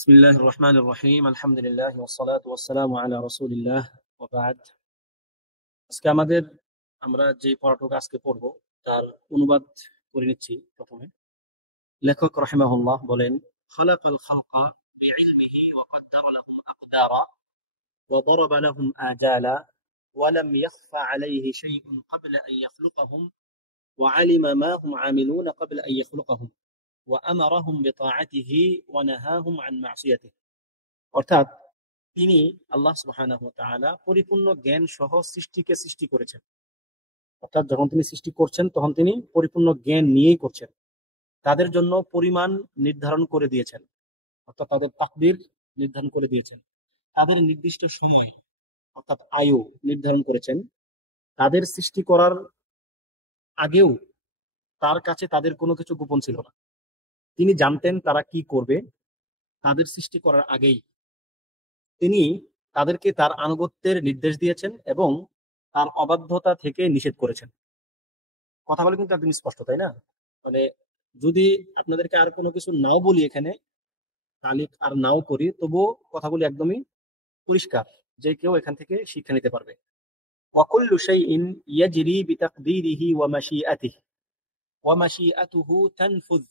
بسم الله الرحمن الرحيم الحمد لله والصلاة والسلام على رسول الله وبعد আজকে আমরা যে পড়াটুকু আজকে পড়ব তার অনুবাদ করে নিচ্ছি। প্রথমে লেখক রাহিমাহুল্লাহ বলেন, খালাকাল খালকা বিইলমিহি ওয়া قدر لهم أقدارا وضرب لهم آجالا ولم يخف عليه شيء قبل أن يخلقهم وعلم ما هم عاملون قبل أن يخلقهم وأمرهم بطاعته ونهاهم عن معصيته। অর্থাৎ তিনি আল্লাহ সুবহানাহু ওয়া তাআলা পরিপূর্ণ জ্ঞান সহ সৃষ্টিকে সৃষ্টি করেছেন। অর্থাৎ যখন তিনি সৃষ্টি করছেন তখন তিনি পরিপূর্ণ জ্ঞান নিয়েই করছেন। তাদের জন্য পরিমাণ নির্ধারণ করে দিয়েছেন, অর্থাৎ তাদের তাকদীর নির্ধারণ করে দিয়েছেন। তাদের নির্দিষ্ট সময় অর্থাৎ আয়ু নির্ধারণ করেছেন। তাদের সৃষ্টি করার আগেও তার কাছে তাদের কোনো কিছু গোপন ছিল না। তিনি জানতেন তারা কি করবে। তাদের সৃষ্টি করার আগেই তিনি তাদেরকে তার আনুগত্যের নির্দেশ দিয়েছেন এবং তার অবাধ্যতা থেকে নিষেধ করেছেন। কথাগুলো কিন্তু একদম স্পষ্ট, তাই না? মানে যদি আপনাদেরকে আর কোনো কিছু নাও বলি, এখানে তালিক আর নাও করি, তবুও কথাগুলি একদমই পরিষ্কার, যে কেউ এখান থেকে শিক্ষা নিতে পারবে। ওয়াকুল্লু শাইইন ইয়াজরি বিতাকদীরিহি ওয়া মাশিআতিহি ওয়া মাশিআতুহু তানফুয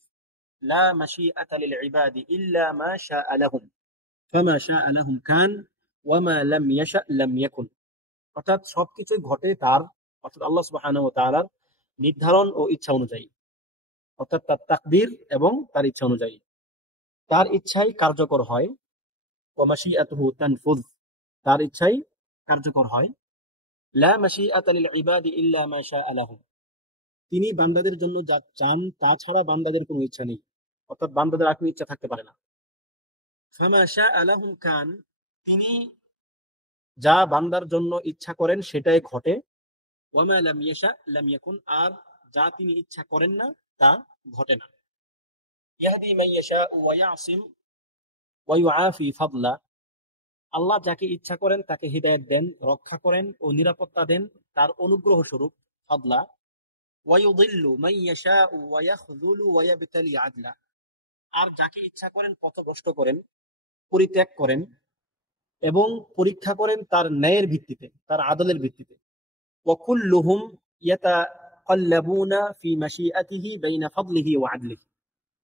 লা মাশিআতা লিল ইবাদি ইল্লা মা শাআ লাহুম ফামা শাআ লাহুম কান ওয়া মা লাম ইয়াশা লাম ইয়াকুন। অর্থাৎ সবকিছুই ঘটে তার, অর্থাৎ আল্লাহ সুবহানাহু ওয়া তাআলার নির্ধারণ ও ইচ্ছা অনুযায়ী, অর্থাৎ তার তাকদীর এবং তার ইচ্ছা অনুযায়ী। তার ইচ্ছাই কার্যকর হয়। ওয়া মাশিআতুহু তানফুয, তার ইচ্ছাই কার্যকর হয়। লা মাশিআতা লিল ইবাদি ইল্লা মা শাআ লাহুম, তিনি বান্দাদের জন্য যা চান তা ছাড়া বান্দাদের কোনো ইচ্ছা নেই, অর্থাৎ বান্দাদের আর কোনো ইচ্ছা থাকতে পারে না। ফামা শাআ লাহুম কান, তিনি যা বান্দার জন্য ইচ্ছা করেন সেটাই ঘটে। ওয়ামা লাম ইয়াশা লাম ইয়াকুন, আর যা তিনি ইচ্ছা করেন না তা ঘটে না। ইয়াহদি মান ইয়াশা ওয়া ইয়াসিম ওয়া ইউআফি ফাদলা, আল্লাহ যাকে ইচ্ছা করেন তাকে হিদায়াত দেন, রক্ষা করেন ও নিরাপত্তা দেন তার অনুগ্রহ স্বরূপ, ফাদলা। ওয়া ইউদিল্লু মান ইয়াশা ওয়া ইয়াখযুলু ওয়া ইয়াবতালি আদলা, আর যাকে ইচ্ছা করেন পথভ্রষ্ট করেন, পরিত্যাগ করেন এবং পরীক্ষা করেন তার ন্যায়ের ভিত্তিতে, তার আদলের ভিত্তিতে। ওয়া কুল্লুহুম ইয়াতাকাল্লাবুনা ফি মাশিআতিহি বাইনা ফাদলিহি ওয়া আদলিহি,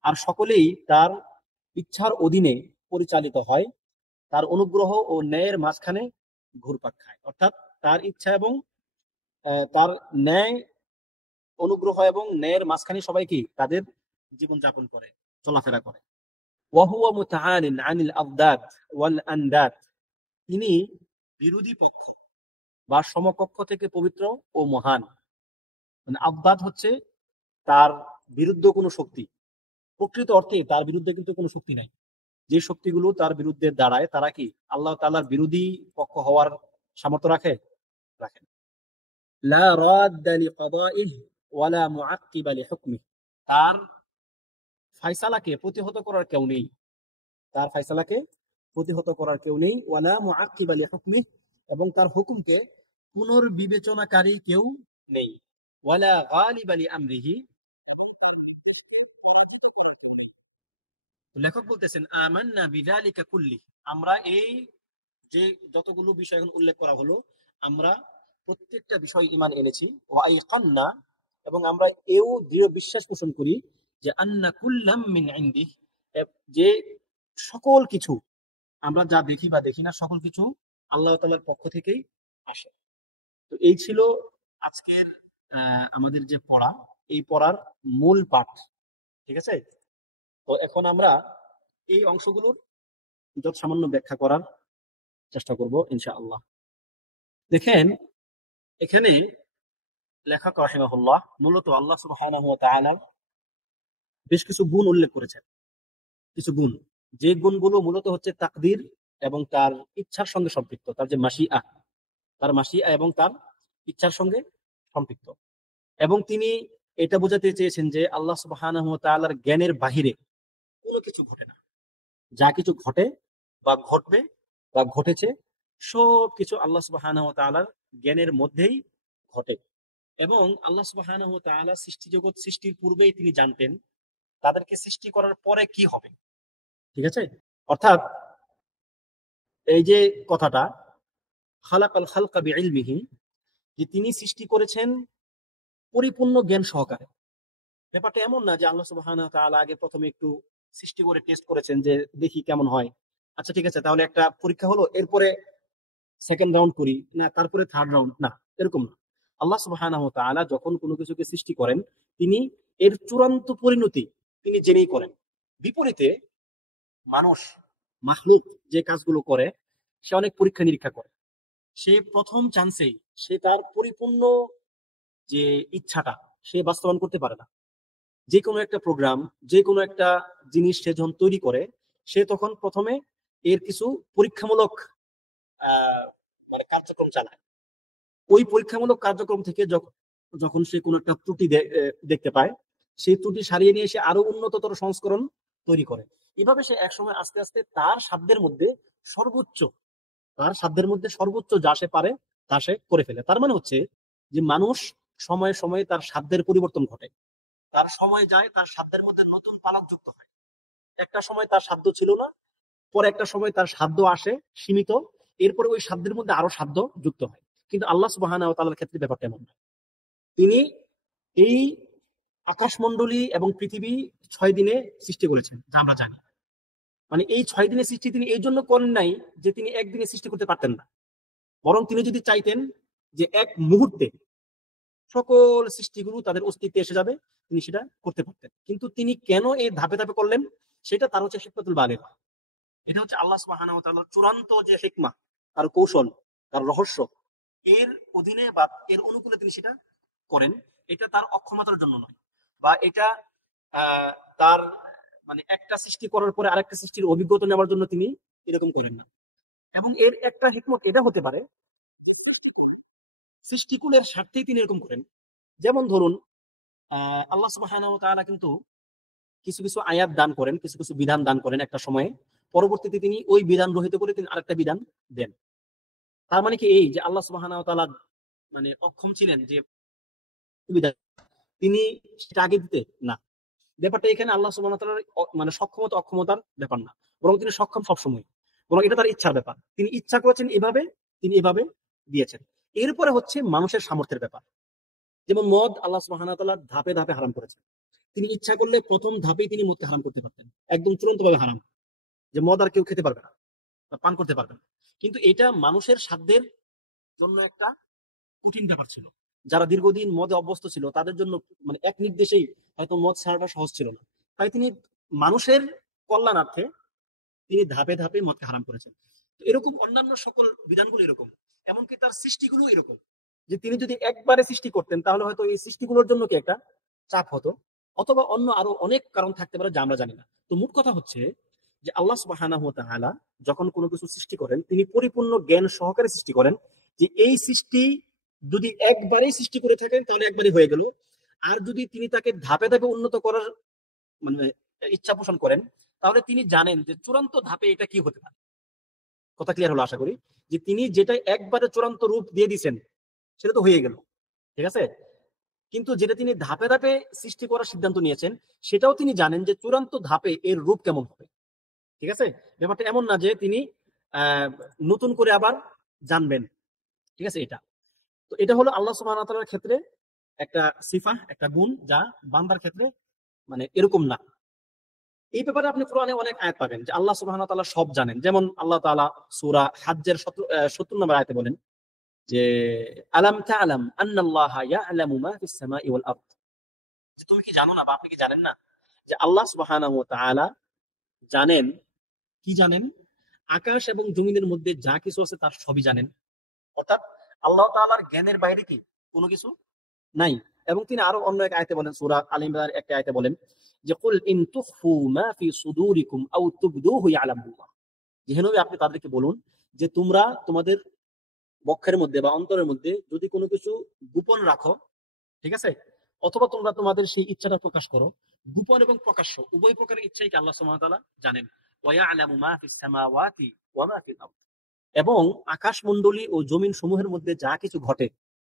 আর সকলেই তার ইচ্ছার অধীনে পরিচালিত হয়, তার অনুগ্রহ ও ন্যায়ের মাঝখানে ঘুরপাক খায়। অর্থাৎ তার ইচ্ছা এবং তার ন্যায়, অনুগ্রহ এবং ন্যায়ের মাঝখানে সবাই কি তাদের জীবন যাপন করে, চলাফেরা করে। ওয়া হুয়া মুতাআলিন আনিল আফদাদ ওয়াল আনদাদ, তিনি বিরোধী পক্ষ বা সমকক্ষ থেকে পবিত্র ও মহান। মানে আফদাদ হচ্ছে তার বিরুদ্ধে কোনো শক্তি, প্রকৃত অর্থে তার বিরুদ্ধে কিন্তু কোনো শক্তি নাই। যে শক্তিগুলো তার বিরুদ্ধে দাঁড়ায় তারা কি আল্লাহ তাআলার বিরোধী পক্ষ হওয়ার সামর্থ্য রাখে? রাখে না। লা রাদ্দা লিকাদাইহি ওয়ালা মুআক্কিবা লিহুকমিহি, তার ফয়সালাকে প্রতিহত করার কেউ নেই, তার ফয়সালাকে প্রতিহত করার কেউ নেই। ওয়ালা মুআক্কিবা লিহুকমিহি, এবং তার হুকুমকে পুনর্বিবেচনাকারী কেউ নেই। ওয়ালা গালিবা লিআমরিহি, লেখক বলতেছেন আমান্না বিযালিকা কুল্লি, আমরা এই যে যতগুলো বিষয় এখন উল্লেখ করা হলো, আমরা প্রত্যেকটা বিষয় ঈমান এনেছি। ওয়া আইকান্না, এবং আমরা এও দৃঢ় বিশ্বাস পোষণ করি যে আন্না কুল্লাম মিন ইনদিহি, যে সকল কিছু, আমরা যা দেখি বা দেখি না সকল কিছু আল্লাহ তাআলার পক্ষ থেকেই আসে। তো এই ছিল আজকের আমাদের যে পড়া, এই পড়ার মূল পাঠ। ঠিক আছে? তো এখন আমরা এই অংশগুলোর যত সামান্য ব্যাখ্যা করার চেষ্টা করব ইনশাআল্লাহ। দেখেন, এখানে লেখক রাহিমাহুল্লাহ মূলত আল্লাহ সুবহানাহু ওয়া তাআলার বেশ কিছু গুণ উল্লেখ করেছেন। কিছু গুণ, যে গুণগুলো মূলত হচ্ছে তাকদীর এবং তার ইচ্ছার সঙ্গে সম্পৃক্ত, তার যে মাশিআ, তার মাশিআ এবং তার ইচ্ছার সঙ্গে সম্পৃক্ত। এবং তিনি এটা বোঝাতে চেয়েছেন যে আল্লাহ সুবহানাহু ওয়া তাআলার জ্ঞানের বাহিরে কোনো কিছু ঘটে না। যা কিছু ঘটে বা ঘটবে বা ঘটেছে, সবকিছু আল্লাহ সুবহানাহু ওয়া তাআলার জ্ঞানের মধ্যেই ঘটে। এবং আল্লাহ সুবহানাহু ওয়া তাআলা সৃষ্টি জগৎ সৃষ্টির পূর্বেই তিনি জানতেন তাদেরকে সৃষ্টি করার পরে কি হবে। ঠিক আছে? অর্থাৎ এই যে কথাটা খালাকাল খালকা বিইলমিহি, যে তিনি সৃষ্টি করেছেন পরিপূর্ণ জ্ঞান সহকারে। ব্যাপারটা এমন না যে আল্লাহ সুবহানাহু ওয়া তাআলা আগে প্রথমে একটু সৃষ্টি করে টেস্ট করেছেন যে দেখি কেমন হয়, আচ্ছা ঠিক আছে তাহলে একটা পরীক্ষা হলো, এরপরে সেকেন্ড রাউন্ড করি না, তারপরে থার্ড রাউন্ড না, এরকম না। আল্লাহ সুবহানাহু ওয়া তাআলা যখন কোনো কিছুকে সৃষ্টি করেন, তিনি এর চূড়ান্ত পরিণতি তিনি জেনেই করেন। বিপরীতে মানুষ, মাখলুক যে কাজগুলো করে, সে অনেক পরীক্ষা নিরীক্ষা করে। সে প্রথম চান্সেই সে তার পরিপূর্ণ যে ইচ্ছাটা সে বাস্তবায়ন করতে পারে না। যে কোনো একটা প্রোগ্রাম, যে কোনো একটা জিনিস সে যখন তৈরি করে, সে তখন প্রথমে এর কিছু পরীক্ষামূলক মানে কার্যক্রম চালায়। ওই পরীক্ষামূলক কার্যক্রম থেকে যখন সে কোনো একটা ত্রুটি দেখতে পায়, সেই ত্রুটি সারিয়ে নিয়ে সে আরো উন্নততর সংস্করণ তৈরি করে। এভাবে সে একসময় আস্তে আস্তে সর্বোচ্চ তার সাধ্যের মধ্যে সর্বোচ্চ যা সে পারে তা সে করে ফেলে। তার মানে হচ্ছে যে মানুষ সময়ে সময়ে তার সাধ্যের পরিবর্তন ঘটে, তার সময় যায়, তার সাধ্যের মধ্যে নতুন পালক যুক্ত হয়। একটা সময় তার সাধ্য ছিল না, পরে একটা সময় তার সাধ্য আসে সীমিত, এরপরে ওই সাধ্যের মধ্যে আরো সাধ্য যুক্ত হয়। কিন্তু আল্লাহ সুবহানাহু ওয়া তাআলার ক্ষেত্রে ব্যাপারটা এমন না। তিনি এই আকাশমণ্ডলী এবং পৃথিবী 6 দিনে সৃষ্টি করেছেন, যা আমরা জানি। মানে এই 6 দিনের সৃষ্টি তিনি এই জন্য করেন নাই যে তিনি একদিনে সৃষ্টি করতে পারতেন না, বরং তিনি যদি চাইতেন যে এক মুহূর্তে সকল সৃষ্টিগুলো তাদের অস্তিত্বে এসে যাবে, তিনি সেটা করতে পারতেন। কিন্তু তিনি কেন এই ধাপে ধাপে করলেন, সেটা তার হচ্ছে হিকমাতুল বালিগা। এটা হচ্ছে আল্লাহ সুবহানাহু ওয়া তাআলার চূড়ান্ত যে হিকমা, তার কৌশল, তার রহস্য। এর অধীনে বা এর অনুকূলে তিনি সেটা করেন। এটা তার অক্ষমতার জন্য নয়, বা এটা তার মানে একটা সৃষ্টি করার পরে আরেকটা সৃষ্টির অভিজ্ঞতা নেওয়ার জন্য তিনি এরকম করেন না। এবং এর একটা হিকমত এটা হতে পারে, সৃষ্টিকুলের স্বার্থেই তিনি এরকম করেন। যেমন ধরুন, আল্লাহ সুবহানাহু ওয়া তাআলা কিন্তু কিছু কিছু আয়াত দান করেন, কিছু কিছু বিধান দান করেন একটা সময়ে, পরবর্তীতে তিনি ওই বিধান রহিত করে তিনি আরেকটা বিধান দেন। তার মানে কি এই যে আল্লাহ সুবহানাহু ওয়া তাআলা মানে অক্ষম ছিলেন যে বিধান তিনি সেটা আগে দিতে না। ব্যাপারটা এখানে আল্লাহ সুবহানাহু ওয়া তাআলার মানে সক্ষমতা অক্ষমতার ব্যাপার না, বরং তিনি সক্ষম সবসময়, বরং এটা তার ইচ্ছার ব্যাপার। তিনি ইচ্ছা করেছেন এভাবে, তিনি এভাবে দিয়েছেন। এরপরে হচ্ছে মানুষের সামর্থ্যের ব্যাপার। যেমন মদ আল্লাহ সুবহানাহু ওয়া তাআলা ধাপে ধাপে হারাম করেছেন। তিনি ইচ্ছা করলে প্রথম ধাপেই তিনি মদকে হারাম করতে পারতেন, একদম চূড়ান্ত ভাবে হারাম, যে মদ আর কেউ খেতে পারবে না বা পান করতে পারবে না। কিন্তু এটা মানুষের সাধ্যের জন্য একটা কঠিন ব্যাপার ছিল। যারা দীর্ঘদিন মদে অভ্যস্ত ছিল তাদের জন্য মানে এক নির্দেশেই হয়তো মদ ছাড়াটা সহজ ছিল না। তাই তিনি মানুষের কল্যাণার্থে তিনি ধাপে ধাপে মদকে হারাম করেছেন। তো এরকম অন্যান্য সকল বিধানগুলো এরকম, এমনকি তার সৃষ্টিগুলো এরকম, যে তিনি যদি একবারে সৃষ্টি করতেন তাহলে হয়তো এই সৃষ্টিগুলোর জন্য কি একটা চাপ হতো, অথবা অন্য আরো অনেক কারণ থাকতে পারে যা আমরা জানি না। তো মোট কথা হচ্ছে যে আল্লাহ সুবহানাহু ওয়া তাআলা যখন কোনো কিছু সৃষ্টি করেন, তিনি পরিপূর্ণ জ্ঞান সহকারে সৃষ্টি করেন, যে এই সৃষ্টি যদি একবারেই সৃষ্টি করে থাকেন তাহলে একবারই হয়ে গেল। আর যদি তিনি তাকে ধাপে ধাপে উন্নত করার মানে ইচ্ছা পোষণ করেন, তাহলে তিনি জানেন যে চূড়ান্ত ধাপে এটা কি হতে পারে। কথা ক্লিয়ার হলো আশা করি, যে তিনি যেটা একবারে চূড়ান্ত রূপ দিয়ে দিয়েছেন সেটা তো হয়ে গেল, ঠিক আছে। কিন্তু যেটা তিনি ধাপে ধাপে সৃষ্টি করার সিদ্ধান্ত নিয়েছেন, সেটাও তিনি জানেন যে চূড়ান্ত ধাপে এর রূপ কেমন হবে, ঠিক আছে। ব্যাপারটা এমন না যে তিনি আহ নতুন করে আবার জানবেন, ঠিক আছে। এটা তো এটা হলো আল্লাহ সুবহানাহু ওয়া তাআলার ক্ষেত্রে একটা সিফা, একটা গুণ, যা বান্দার ক্ষেত্রে মানে এরকম না। এই ব্যাপারে আপনি কোরআনে অনেক আয়াত পাবেন যে আল্লাহ সুবহানাহু ওয়া তাআলা সব জানেন। যেমন আল্লাহ তাআলা সূরা হাজ্জের 70 নম্বর আয়াতে বলেন যে আলাম তা'লাম আন্নাল্লাহা ইয়া'লামু মা ফিস সামাই ওয়াল আরদ, যে তুমি কি জানো না বা আপনি কি জানেন না যে আল্লাহ সুবহানাহু ওয়া তাআলা জানেন, কি জানেন, আকাশ এবং জমিনের মধ্যে যা কিছু আছে তার সবই জানেন। অর্থাৎ আল্লাহ তাআলার জ্ঞানের বাইরে কি কোনো কিছু নাই। এবং তিনি আরো অন্য এক আয়াতে বলেন, সূরা আল ইমরানের একটা আয়াতে বলেন যে কুল ইন তুখফু মা ফি সুদুরিকুম আও তুবদুহু ইয়ালামুল্লাহ, যে হে নবী আপনি তাদেরকে বলুন যে তোমরা তোমাদের বক্ষের মধ্যে বা অন্তরের মধ্যে যদি কোনো কিছু গোপন রাখো, ঠিক আছে, অথবা তোমরা তোমাদের সেই ইচ্ছাটা প্রকাশ করো, গোপন এবং প্রকাশ্য উভয় প্রকারের ইচ্ছাই কি আল্লাহ সুবহানাহু ওয়া তাআলা জানেন। ওয়া ইয়ালামু মা ফিস সামাওয়াতি ওয়া মা ফিল আরদ, এবং আকাশমণ্ডলী ও জমিন সমূহের মধ্যে যা কিছু ঘটে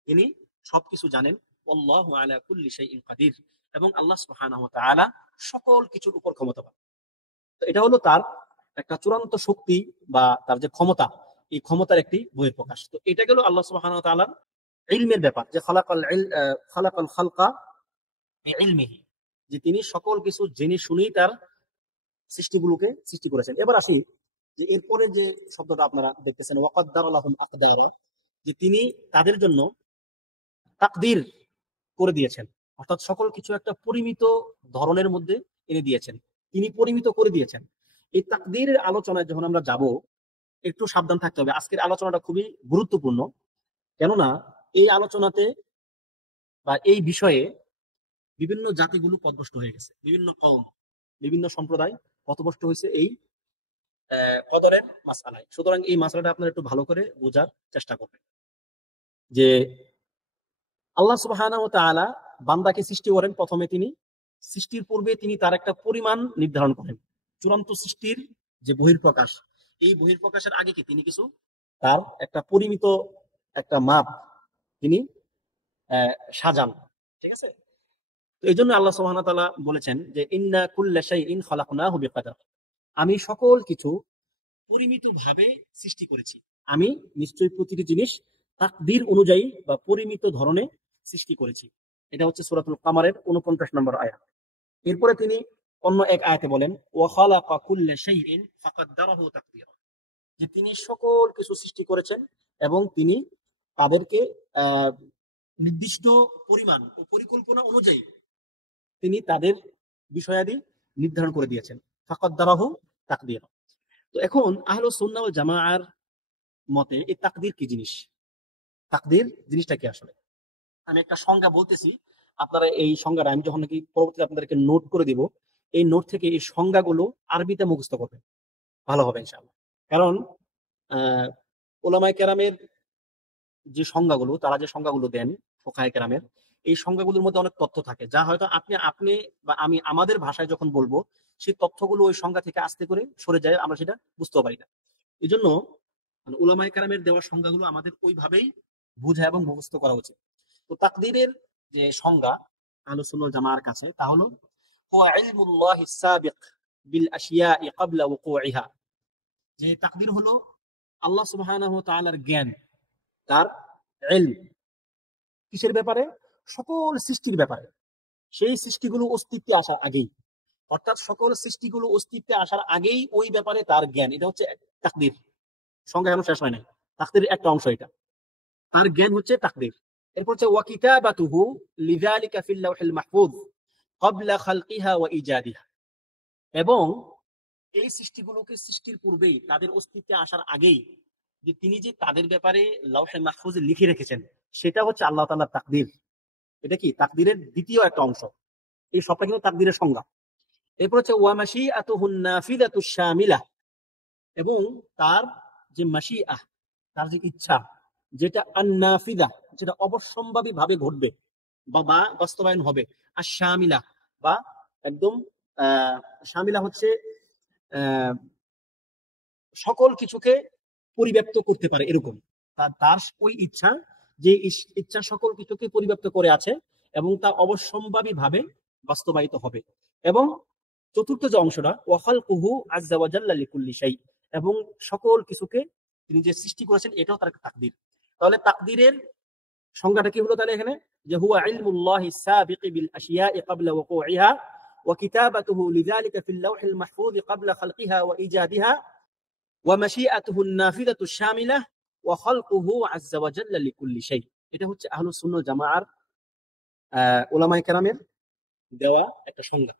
তিনি সবকিছু জানেন। আল্লাহু আলা কুল্লি শাইইন কাদির, এবং আল্লাহ সুবহানাহু ওয়া তাআলা সকল কিছুর উপর ক্ষমতাবান। তো এটা হলো তার একটা চূড়ান্ত শক্তি বা তার যে ক্ষমতা, এই ক্ষমতার একটি বহিঃপ্রকাশ। তো এটা গেল আল্লাহ সুবহানাহু ওয়া তাআলার ইলমের ব্যাপার, যে খালাকাল খালকা বিইলমিহি, যে তিনি সকল কিছু জেনে শুনেই তার সৃষ্টিগুলোকে সৃষ্টি করেছেন। এবার আসি যে এরপরে যে শব্দটা আপনারা দেখতেছেন ওয়াকাদ্দারা লাহুম আকদারা, যে তিনি তাদের জন্য তাকদীর করে দিয়েছেন, অর্থাৎ সকল কিছু একটা পরিমিত ধরনের মধ্যে এনে দিয়েছেন, তিনি পরিমিত করে দিয়েছেন। এই তাকদীরের আলোচনায় যখন আমরা যাব, একটু সাবধান থাকতে হবে। আজকের আলোচনাটা খুবই গুরুত্বপূর্ণ, কেননা এই আলোচনাতে বা এই বিষয়ে বিভিন্ন জাতিগুলো পথভ্রষ্ট হয়ে গেছে, বিভিন্ন কওম, বিভিন্ন সম্প্রদায় পথভ্রষ্ট হয়েছে এই কদরের মাসআলায়। সুতরাং এই মাসআলাটা আপনারা একটু ভালো করে বোঝার চেষ্টা করবেন, যে আল্লাহ সুবহানাহু ওয়া তাআলা বান্দাকে সৃষ্টি করেন। প্রথমে তিনি সৃষ্টির পূর্বে তিনি তার একটা পরিমাণ নির্ধারণ করেন, চূড়ান্ত সৃষ্টির যে বহিঃপ্রকাশ, এই বহিঃপ্রকাশের আগে কি তিনি কিছু তার একটা পরিমিত একটা মাপ তিনি সাজান, ঠিক আছে? তো এই জন্য আল্লাহ সুবহানাহু ওয়া তাআলা বলেছেন যে ইন্না কুল্লা শাইইন খালাকনাহু বিকাদার, আমি সকল কিছু পরিমিত ভাবে সৃষ্টি করেছি, আমি নিশ্চয়ই প্রতিটি জিনিস তাকদীর অনুযায়ী বা পরিমিত ধরনে সৃষ্টি করেছি। এটা হচ্ছে সূরাতুল কামারের 49 নম্বর আয়াত। এরপরে তিনি অন্য এক আয়াতে বলেন ওয়া খালাকা কুল্লা শাইইন ফাকাদ্দারাহু তাকদীরা, যে তিনি সকল কিছু সৃষ্টি করেছেন এবং তিনি তাদেরকে নির্দিষ্ট পরিমাণ ও পরিকল্পনা অনুযায়ী তিনি তাদের বিষয়াদি নির্ধারণ করে দিয়েছেন, ফাকাদ্দারাহু তাকদীরা। তো এখন আহলুস সুন্নাহ ওয়াল জামাআর মতে এই তাকদীর কি জিনিস, তাকদীর জিনিসটা কি আসলে? আমি একটা সংজ্ঞা বলতেছি, আপনারা এই সংজ্ঞাটা আমি যখন নাকি পরবর্তীতে আপনাদেরকে নোট করে দিব, এই নোট থেকে এই সংজ্ঞাগুলো আরবিতে মুখস্থ করবেন, ভালো হবে ইনশাআল্লাহ। কারণ উলামায়ে কেরামের যে সংজ্ঞাগুলো, তারা যে সংজ্ঞাগুলো দেন ফুকাহায়ে কেরামের, এই সংজ্ঞাগুলোর মধ্যে অনেক তথ্য থাকে, যা হয়তো আপনি বা আমি আমাদের ভাষায় যখন বলবো, সেই তথ্যগুলো ওই সংজ্ঞা থেকে আস্তে করে সরে যায়, আমরা সেটা বুঝতেও পারি না। এই জন্য উলামায়ে কেরামের দেওয়া সংজ্ঞাগুলো আমাদের ওইভাবেই বুঝা এবং মুখস্থ করা উচিত। তো তাকদীরের যে সংজ্ঞা আহলুস সুন্নাহ ওয়াল জামাআর কাছে, তা হলো হুয়া ইলমুল্লাহিস সাবিক বিল আশিয়াই ক্বাবলা ওয়ুকুইহা, যে তাকদীর হলো আল্লাহ সুবহানাহু ওয়া তাআলার জ্ঞান, তার ইলম কিসের ব্যাপারে? সকল সৃষ্টির ব্যাপারে, সেই সৃষ্টিগুলো অস্তিত্বে আসার আগেই, অর্থাৎ সকল সৃষ্টিগুলো অস্তিত্বে আসার আগেই ওই ব্যাপারে তার জ্ঞান। এটা হচ্ছে তাকদীর। সংজ্ঞা এখনো শেষ হয় নাই, তাকদীরের একটা অংশ এটা, তার জ্ঞান হচ্ছে তাকদীর। এরপর হচ্ছে ওয়া কিতাবাতুহু লিযালিকা ফিল লাওহিল মাহফুজ ক্বাবলা খালকিহা ওয়া ইজাদিহা, এবং এই সৃষ্টিগুলোকে সৃষ্টির পূর্বেই, তাদের অস্তিত্বে আসার আগেই, যে তিনি যে তাদের ব্যাপারে লাওহে মাহফুজে লিখে রেখেছেন, সেটা হচ্ছে আল্লাহ তাআলার তাকদীর। এটা কি তাকদীরের দ্বিতীয় একটা অংশ, এই সবটা কিন্তু তাকদীরের সংজ্ঞা। এরপর হচ্ছে ওয়া মাশিআতুহুন নাফিযাতুশ শামিলা, এবং তার যে মাশিআহ, তার যে ইচ্ছা, যেটা আন-নাফিদা, যেটা অবশ্যম্ভাবী ভাবে ঘটবে বা বাস্তবায়ন হবে, আর শামিলা বা একদম শামিলা হচ্ছে সকল কিছুকে পরিব্যাপ্ত করতে পারে, এরকম তার ওই ইচ্ছা, যে ইচ্ছা সকল কিছুকে পরিব্যাপ্ত করে আছে এবং তা অবশ্যম্ভাবী ভাবে বাস্তবায়িত হবে। এবং চতুর্থ যে অংশটা ওয়া খালকুহু আযজা ওয়া জাল্লা লিকুল্লি শাই, এবং সকল কিছুকে তিনি যে সৃষ্টি করেছেন, এটাও তার তাকদীর। তাহলে তাকদীরের সংজ্ঞাটা কি হলো তাহলে এখানে? যে হুয়া ইলমুল্লাহিস সাবিক বিল আশিয়াই ক্বাবলা ওয়ুকুইহা ওয়া কিতাবাতুহু লিযালিকা ফিল লাওহিল মাহফুজ ক্বাবলা খালকিহা ওয়া ইজাদিহা ওয়া মাশিআতুহুন নাফিযাতুশ শামিলা ওয়া খালকুহু আযজা ওয়া জাল্লা লিকুল্লি শাই। এটা হচ্ছে আহলুস সুন্নাহ ওয়াল জামাআর উলামায়ে কেরামের দেওয়া একটা সংজ্ঞা,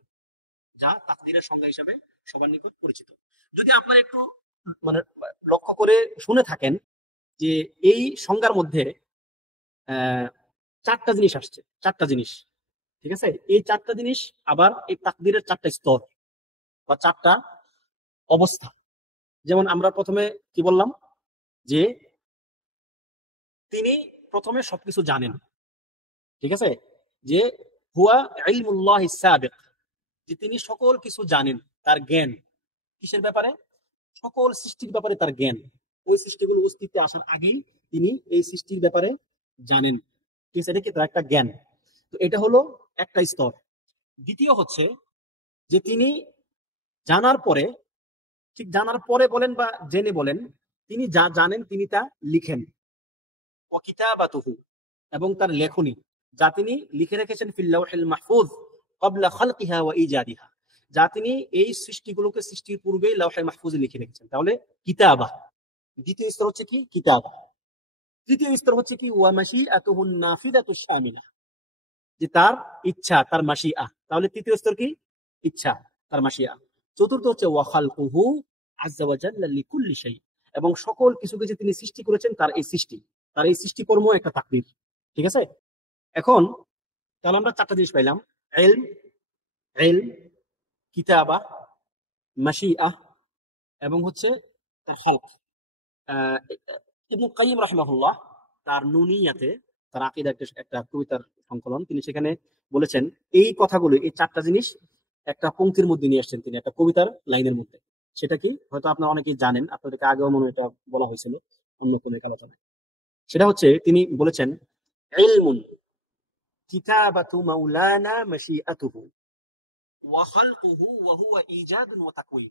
যা তাকদীরের সংজ্ঞা হিসেবে সবার নিকট পরিচিত। যদি আপনারা একটু মানে লক্ষ্য করে শুনে থাকেন, যে এই সংজ্ঞার মধ্যে চারটা জিনিস আসছে, চারটা জিনিস, ঠিক আছে? এই চারটা জিনিস আবার এই তাকদীরের চারটা স্তর বা চারটা অবস্থা। যেমন আমরা প্রথমে কি বললাম, যে তিনি প্রথমে সবকিছু জানেন, ঠিক আছে? যে হুয়া ইলমুল্লাহিস সাবিক, যে তিনি সকল কিছু জানেন, তার জ্ঞান কিসের ব্যাপারে? সকল সৃষ্টির ব্যাপারে তার জ্ঞান, ওই সৃষ্টিগুলো অস্তিত্বে আসার আগেই তিনি এই সৃষ্টির ব্যাপারে জানেন, ঠিক আছে? এটা কি তার একটা জ্ঞান। তো এটা হলো একটা স্তর। দ্বিতীয় হচ্ছে যে তিনি জানার পরে ঠিক জানার পরে বলেন বা জেনে বলেন, তিনি যা জানেন তিনি তা লিখেন। ও কিতাবাতুহু, এবং তার লেখনী, যা তিনি লিখে রেখেছেন ফিল লাওহিল মাহফুজ ক্বাবলা খালকিহা ওয়া ইজাদিহা, যা তিনি এই সৃষ্টিগুলোকে সৃষ্টির পূর্বেই লাওহে মাহফুজে লিখে রেখেছেন। তাহলে কিতাবা, দ্বিতীয় স্তর হচ্ছে কি কিতাবা। তৃতীয় স্তর হচ্ছে কি ওয়া মাশিআতুহুন নাফিদাতুশ শামিলা, যে তার ইচ্ছা, তার মাশিআ। তাহলে তৃতীয় স্তর কি ইচ্ছা, তার মাশিআ। চতুর্থ হচ্ছে ওয়া খালকুহু আযজা ওয়া জাল্লা লিকুল্লি শাই, এবং সকল কিছুকে যে তিনি সৃষ্টি করেছেন তার এই সৃষ্টি, তার এই সৃষ্টিকর্ম একটা তাকদীর। ঠিক আছে? এখন তাহলে আমরা চারটা জিনিস পাইলাম: ইলম, ইলম, কিতাবা, মাশিআ, এবং হচ্ছে তার খালক। আহ, ইবনে কাইয়িম রাহিমাহুল্লাহ তার নুনিয়াতে, তার আকীদা একটা কবিতার সংকলন, তিনি সেখানে বলেছেন এই কথাগুলো, এই চারটা জিনিস একটা পংক্তির মধ্যে নিয়ে আসছেন তিনি, একটা কবিতার লাইনের মধ্যে। সেটা কি হয়তো আপনারা অনেকেই জানেন, আপনাদেরকে আগেও মনে হয় এটা বলা হয়েছিল অন্য কোনো এক আলোচনায়। সেটা হচ্ছে তিনি বলেছেন ইলমুন কিতাবাতু মাওলানা মাশিআতুহু ওয়া খালকুহু ওয়া হুয়া ইজাদুন ওয়া তাকওয়িন।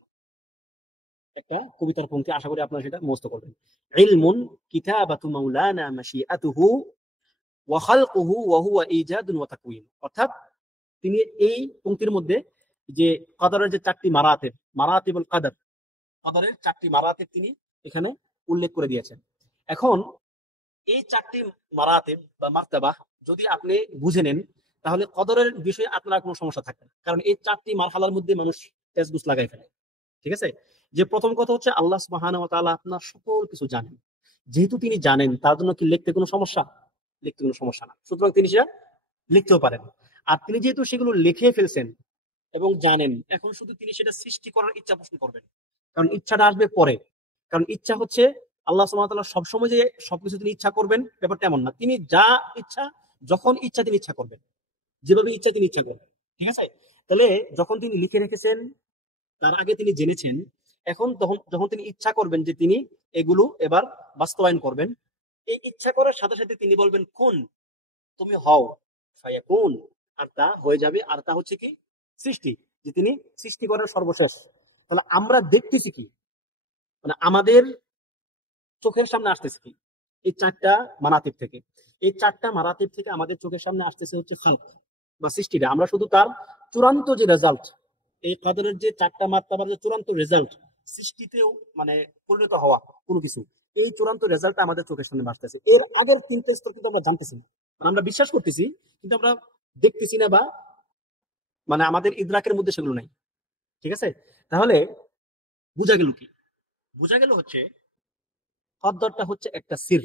একটা কবিতার পংক্তি, আশা করি আপনারা সেটা মুখস্থ করবেন। ইলমুন কিতাবাতু মাওলানা মাশিআতুহু ওয়া খালকুহু ওয়া হুয়া ইজাদুন ওয়া তাকওয়িন। অর্থাৎ তিনি এই পংক্তির মধ্যে যে কদরের যে চারটি মারাতিব, মারাতিবুল কদর, কদরের চারটি মারাতিব তিনি এখানে উল্লেখ করে দিয়েছেন। এখন এই চারটি মারাতিব বা মার্তাবা যদি আপনি বুঝে নেন, তাহলে কদরের বিষয়ে আপনার কোনো সমস্যা থাকবে না। কারণ এই চারটি মারহালার মধ্যে মানুষ তেজগুস লাগাই ফেলে। ঠিক আছে? যে প্রথম কথা হচ্ছে আল্লাহ সুবহানাহু ওয়া তাআলা আপনার সকল কিছু জানেন। যেহেতু তিনি জানেন, তার জন্য কি লিখতে কোনো সমস্যা? লিখতে কোনো সমস্যা না, সুতরাং তিনি সেটা লিখতেও পারেন। আর তিনি যেহেতু সেগুলো লিখে ফেলছেন এবং জানেন, এখন শুধু তিনি সেটা সৃষ্টি করার ইচ্ছা পোষণ করবেন। কারণ ইচ্ছাটা আসবে পরে। কারণ ইচ্ছা হচ্ছে, আল্লাহ সুবহানাহু ওয়া তাআলা সবসময় যে সবকিছু তিনি ইচ্ছা করবেন ব্যাপারটা এমন না। তিনি যা ইচ্ছা, যখন ইচ্ছা তিনি ইচ্ছা করবেন, যেভাবে ইচ্ছা তিনি ইচ্ছা করবেন। ঠিক আছে? তাহলে যখন তিনি লিখে রেখেছেন, তার আগে তিনি জেনেছেন, এখন তখন যখন তিনি ইচ্ছা করবেন যে তিনি এগুলো এবার বাস্তবায়ন করবেন, এই ইচ্ছা করার সাথে সাথে তিনি বলবেন কোন, তুমি হও, ফায়াকুন, আর তা হয়ে যাবে। আর তা হচ্ছে কি সৃষ্টি, যে তিনি সৃষ্টি করার সর্বশেষ। তাহলে আমরা দেখতেছি কি, মানে আমাদের চোখের সামনে আসতেছে কি এই চারটা মারাতিব থেকে, এই চারটা মারাতিব থেকে আমাদের চোখের সামনে আসতেছে হচ্ছে খালক বা সৃষ্টিটা। আমরা শুধু তার চূড়ান্ত যে রেজাল্ট, এই কদরের যে চারটা মার্তাবার যে চূড়ান্ত রেজাল্ট, সৃষ্টিতেও মানে পরিণত হওয়া কোনো কিছু, এই চূড়ান্ত রেজাল্টটা আমাদের চোখের সামনে আসতেছে। এর আগের তিনটা স্তর কিন্তু আমরা জানতেছি না। মানে আমরা বিশ্বাস করতেছি কিন্তু আমরা দেখতেছি না, বা মানে আমাদের ইদরাকের মধ্যে সেগুলো নাই। ঠিক আছে? তাহলে বোঝা গেল কি? বোঝা গেল হচ্ছে কদ্দরটা হচ্ছে একটা সির,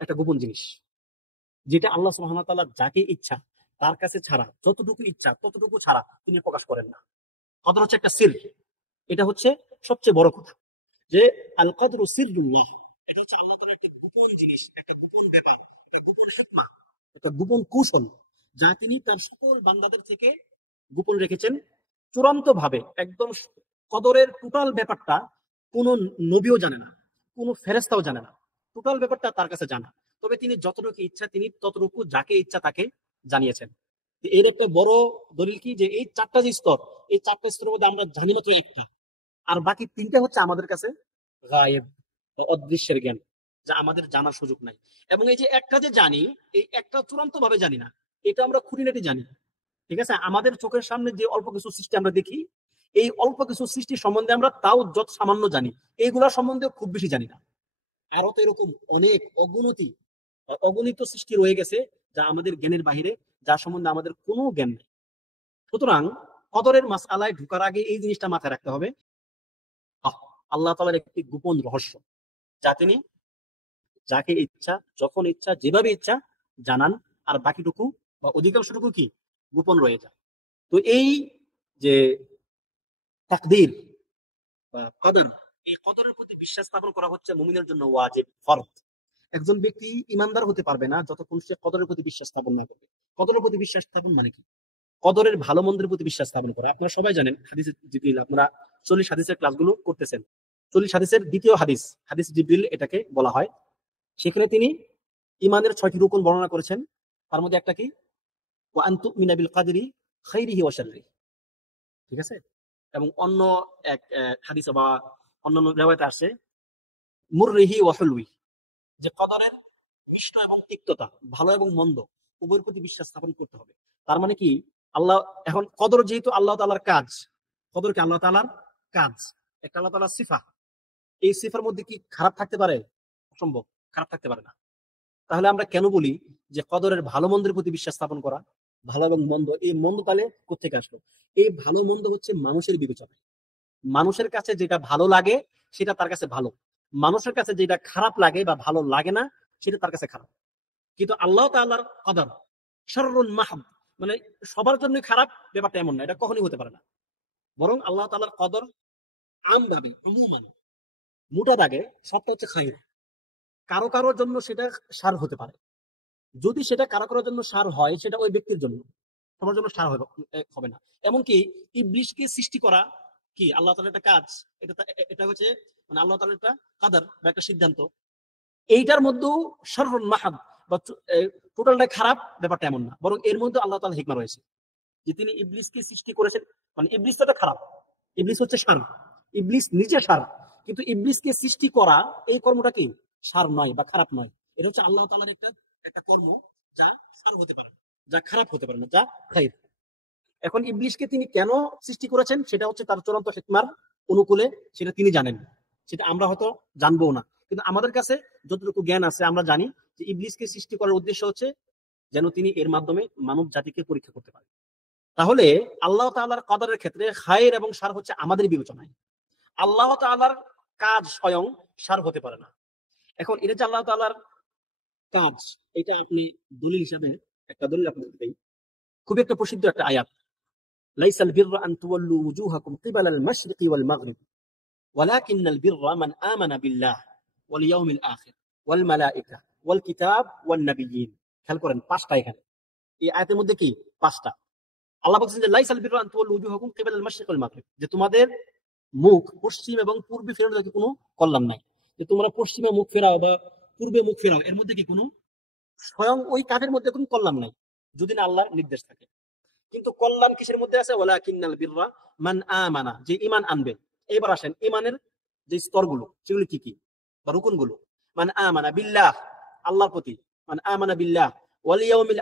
একটা গোপন জিনিস, যেটা আল্লাহ সুবহানাহু ওয়া তাআলা যাকে ইচ্ছা তার কাছে ছাড়া, যতটুকু ইচ্ছা ততটুকু ছাড়া তিনি প্রকাশ করেন না। কদর হচ্ছে একটা সির। এটা হচ্ছে সবচেয়ে বড় কথা, যে আল কদরু সিরুল্লাহ, এটা হচ্ছে আল্লাহ তাআলার একটা গোপন জিনিস, একটা গোপন ব্যাপার, একটা গোপন হিকমা, একটা গোপন কৌশল, যা তিনি তার সকল বান্দাদের থেকে গোপন রেখেছেন চূড়ান্ত ভাবে। একদম কদরের টোটাল ব্যাপারটা কোনো নবীও জানে না, কোনো ফেরেশতাও জানে না। টোটাল ব্যাপারটা তার কাছে জানা। তবে তিনি যতটুকু ইচ্ছা তিনি ততটুকু যাকে ইচ্ছা তাকে জানিয়েছেন। এর একটা বড় দলিল কি, যে এই চারটা যে স্তর, এই চারটা স্তরের মধ্যে আমরা জানি মাত্র একটা, আর বাকি তিনটা হচ্ছে আমাদের কাছে গায়েব, অদৃশ্যের জ্ঞান, যা আমাদের জানার সুযোগ নাই। এবং এই যে একটা যে জানি, এই একটা চূড়ান্ত ভাবে জানি না, এটা আমরা খুঁটিনাটি জানি। ঠিক আছে? আমাদের চোখের সামনে যে অল্প কিছু সৃষ্টি আমরা দেখি, এই অল্প কিছু সৃষ্টি সম্বন্ধে আমরা তাও যত সামান্য জানি, এইগুলা সম্বন্ধে খুব বেশি জানি না। আরো তো এরকম অনেক অগণিত সৃষ্টি রয়ে গেছে যা আমাদের জ্ঞানের বাহিরে, যার সম্বন্ধে আমাদের কোনো জ্ঞান নেই। সুতরাং কদরের মাসআলায় ঢোকার আগে এই জিনিসটা মাথায় রাখতে হবে, আল্লাহ তাআলার একটি গোপন রহস্য, যা তিনি যাকে ইচ্ছা যখন ইচ্ছা যেভাবে ইচ্ছা জানান, আর বাকিটুকু বা অধিকাংশটুকু কি গোপন রয়ে যায়। তো এই যে তাকদীর বা কদর, এই কদরের প্রতি বিশ্বাস স্থাপন করা হচ্ছে মুমিনের জন্য ওয়াজিব, ফরজ। একজন ব্যক্তি ইমানদার হতে পারবে না যতক্ষণ সে কদরের প্রতি বিশ্বাস স্থাপন না করবে। কদরের প্রতি বিশ্বাস স্থাপন মানে কি? কদরের ভালো মন্দের প্রতি বিশ্বাস স্থাপন করা। আপনারা সবাই জানেন হাদিস জিবরিল, আপনারা 40 হাদিসের ক্লাসগুলো করতেছেন। 40 হাদিসের দ্বিতীয় হাদিস, হাদিস জিবরিল এটাকে বলা হয়। সেখানে তিনি ইমানের 6টি রুকন বর্ণনা করেছেন। তার মধ্যে একটা কি, ওয়া আন তুমিনা বিল কদরি খাইরিহি ওয়া শাররিহি। ঠিক আছে? এবং অন্য এক হাদিস বা অন্যান্য রেওয়ায়েতে আসে মুররিহি ওয়া হুলউই, যে কদরের মিষ্ট এবং তিক্ততা, ভালো এবং মন্দ উভয়ের প্রতি বিশ্বাস স্থাপন করতে হবে। তার মানে কি, আল্লাহ, এখন কদর যেহেতু আল্লাহ তাআলার কাজ, কদর কি আল্লাহ তাআলার কাজ, একটা আল্লাহ তাআলার সিফা, এই সিফার মধ্যে কি খারাপ থাকতে পারে? অসম্ভব, খারাপ থাকতে পারে না। তাহলে আমরা কেন বলি যে কদরের ভালো মন্দের প্রতি বিশ্বাস স্থাপন করা? ভালো এবং মন্দ, এই মন্দ তাহলে কোথেকে আসলো? এই ভালো মন্দ হচ্ছে মানুষের বিবেচনা। মানুষের কাছে যেটা ভালো লাগে সেটা তার কাছে ভালো, মানুষের কাছে যেটা খারাপ লাগে বা ভালো লাগে না সেটা তার কাছে খারাপ। কিন্তু আল্লাহ তাআলার কদর শাররুন মাহদ, মানে সবার জন্য খারাপ ব্যাপারটা এমন না, এটা কখনোই হতে পারে না। বরং আল্লাহ তাআলার কদর আম ভাবে, উমুমান, মোটা দাগে সবটা হচ্ছে খায়র। কারো কারোর জন্য সেটা সার হতে পারে। যদি সেটা কারো কারোর জন্য সার হয়, সেটা ওই ব্যক্তির জন্য, সবার জন্য সার হবে না। এমনকি ইবলিশকে সৃষ্টি করা কি আল্লাহ তাআলার একটা কাজ, এটা এটা হচ্ছে মানে আল্লাহ তাআলার একটা কাদার বা একটা সিদ্ধান্ত। এইটার মধ্যেও শাররুন মাহাদ বা টোটালটা খারাপ ব্যাপারটা এমন না, বরং এর মধ্যে আল্লাহ তাআলার হিকমা রয়েছে, যে তিনি ইবলিসকে সৃষ্টি করেছেন। মানে ইবলিস তো একটা খারাপ, ইবলিস হচ্ছে সার, ইবলিস নিজে সার, কিন্তু ইবলিসকে সৃষ্টি করা এই কর্মটা কি সার নয় বা খারাপ নয়। এটা হচ্ছে আল্লাহ তাআলার একটা একটা কর্ম, যা সার হতে পারে না, যা খারাপ হতে পারে না, যা খাইর। এখন ইবলিসকে তিনি কেন সৃষ্টি করেছেন সেটা হচ্ছে তার চূড়ান্ত হিকমার অনুকূলে, সেটা তিনি জানেন, সেটা আমরা হয়তো জানবো না। কিন্তু আমাদের কাছে যতটুকু জ্ঞান আছে আমরা জানি যে ইবলিসকে সৃষ্টি করার উদ্দেশ্য হচ্ছে যেন তিনি এর মাধ্যমে মানব জাতিকে পরীক্ষা করতে পারেন। তাহলে আল্লাহ তাআলার কদরের ক্ষেত্রে খায়ের এবং শার হচ্ছে আমাদের বিবেচনায়। আল্লাহ তাআলার কাজ স্বয়ং শার হতে পারে না। এখন এটা যে আল্লাহ তাআলার কাজ, এটা আপনি দলিল হিসাবে একটা দলিল আপনাদের দেই। খুব একটা প্রসিদ্ধ একটা আয়াত, লাইসাল বিররা আন তুওয়াল্লু ওয়ুজুহাকুম কিবালাল মাশরিকি ওয়াল মাগরিব ওয়ালাকিন্নাল বিররা মান আমানা বিল্লাহ ওয়াল ইয়াউমিল আখির ওয়াল মালায়েকা ওয়াল কিতাব ওয়ান নাবিয়্যিন। খেয়াল করেন পাঁচটা এখানে, এই আয়াতের মধ্যে কি পাঁচটা। আল্লাহ বলছেন যে লাইসাল বিররা আন তুওয়াল্লু ওয়ুজুহাকুম কিবালাল মাশরিকি ওয়াল মাগরিব, যে তোমাদের মুখ পশ্চিম এবং পূর্বে ফেরানো থেকে কোনো কল্যাণ নাই। যে তোমরা পশ্চিমে মুখ ফেরাও বা পূর্বে মুখ ফেরাও, এর মধ্যে কি কোনো স্বয়ং ওই কাজের মধ্যে কোনো কল্যাণ নাই যদি না আল্লাহর নির্দেশ থাকে। কিন্তু কল্যাণ কিসের মধ্যে আছে? ওয়ালাকিন্নাল বিররা মান আমানা, যে ঈমান আনবে। এবার আসেন ঈমানের যে স্তরগুলো সেগুলো কি কি বা রুকনগুলো। মান আমানা বিল্লাহ, আল্লাহর প্রতি, মান আমানা বিল্লাহ ওয়াল ইয়াউমিল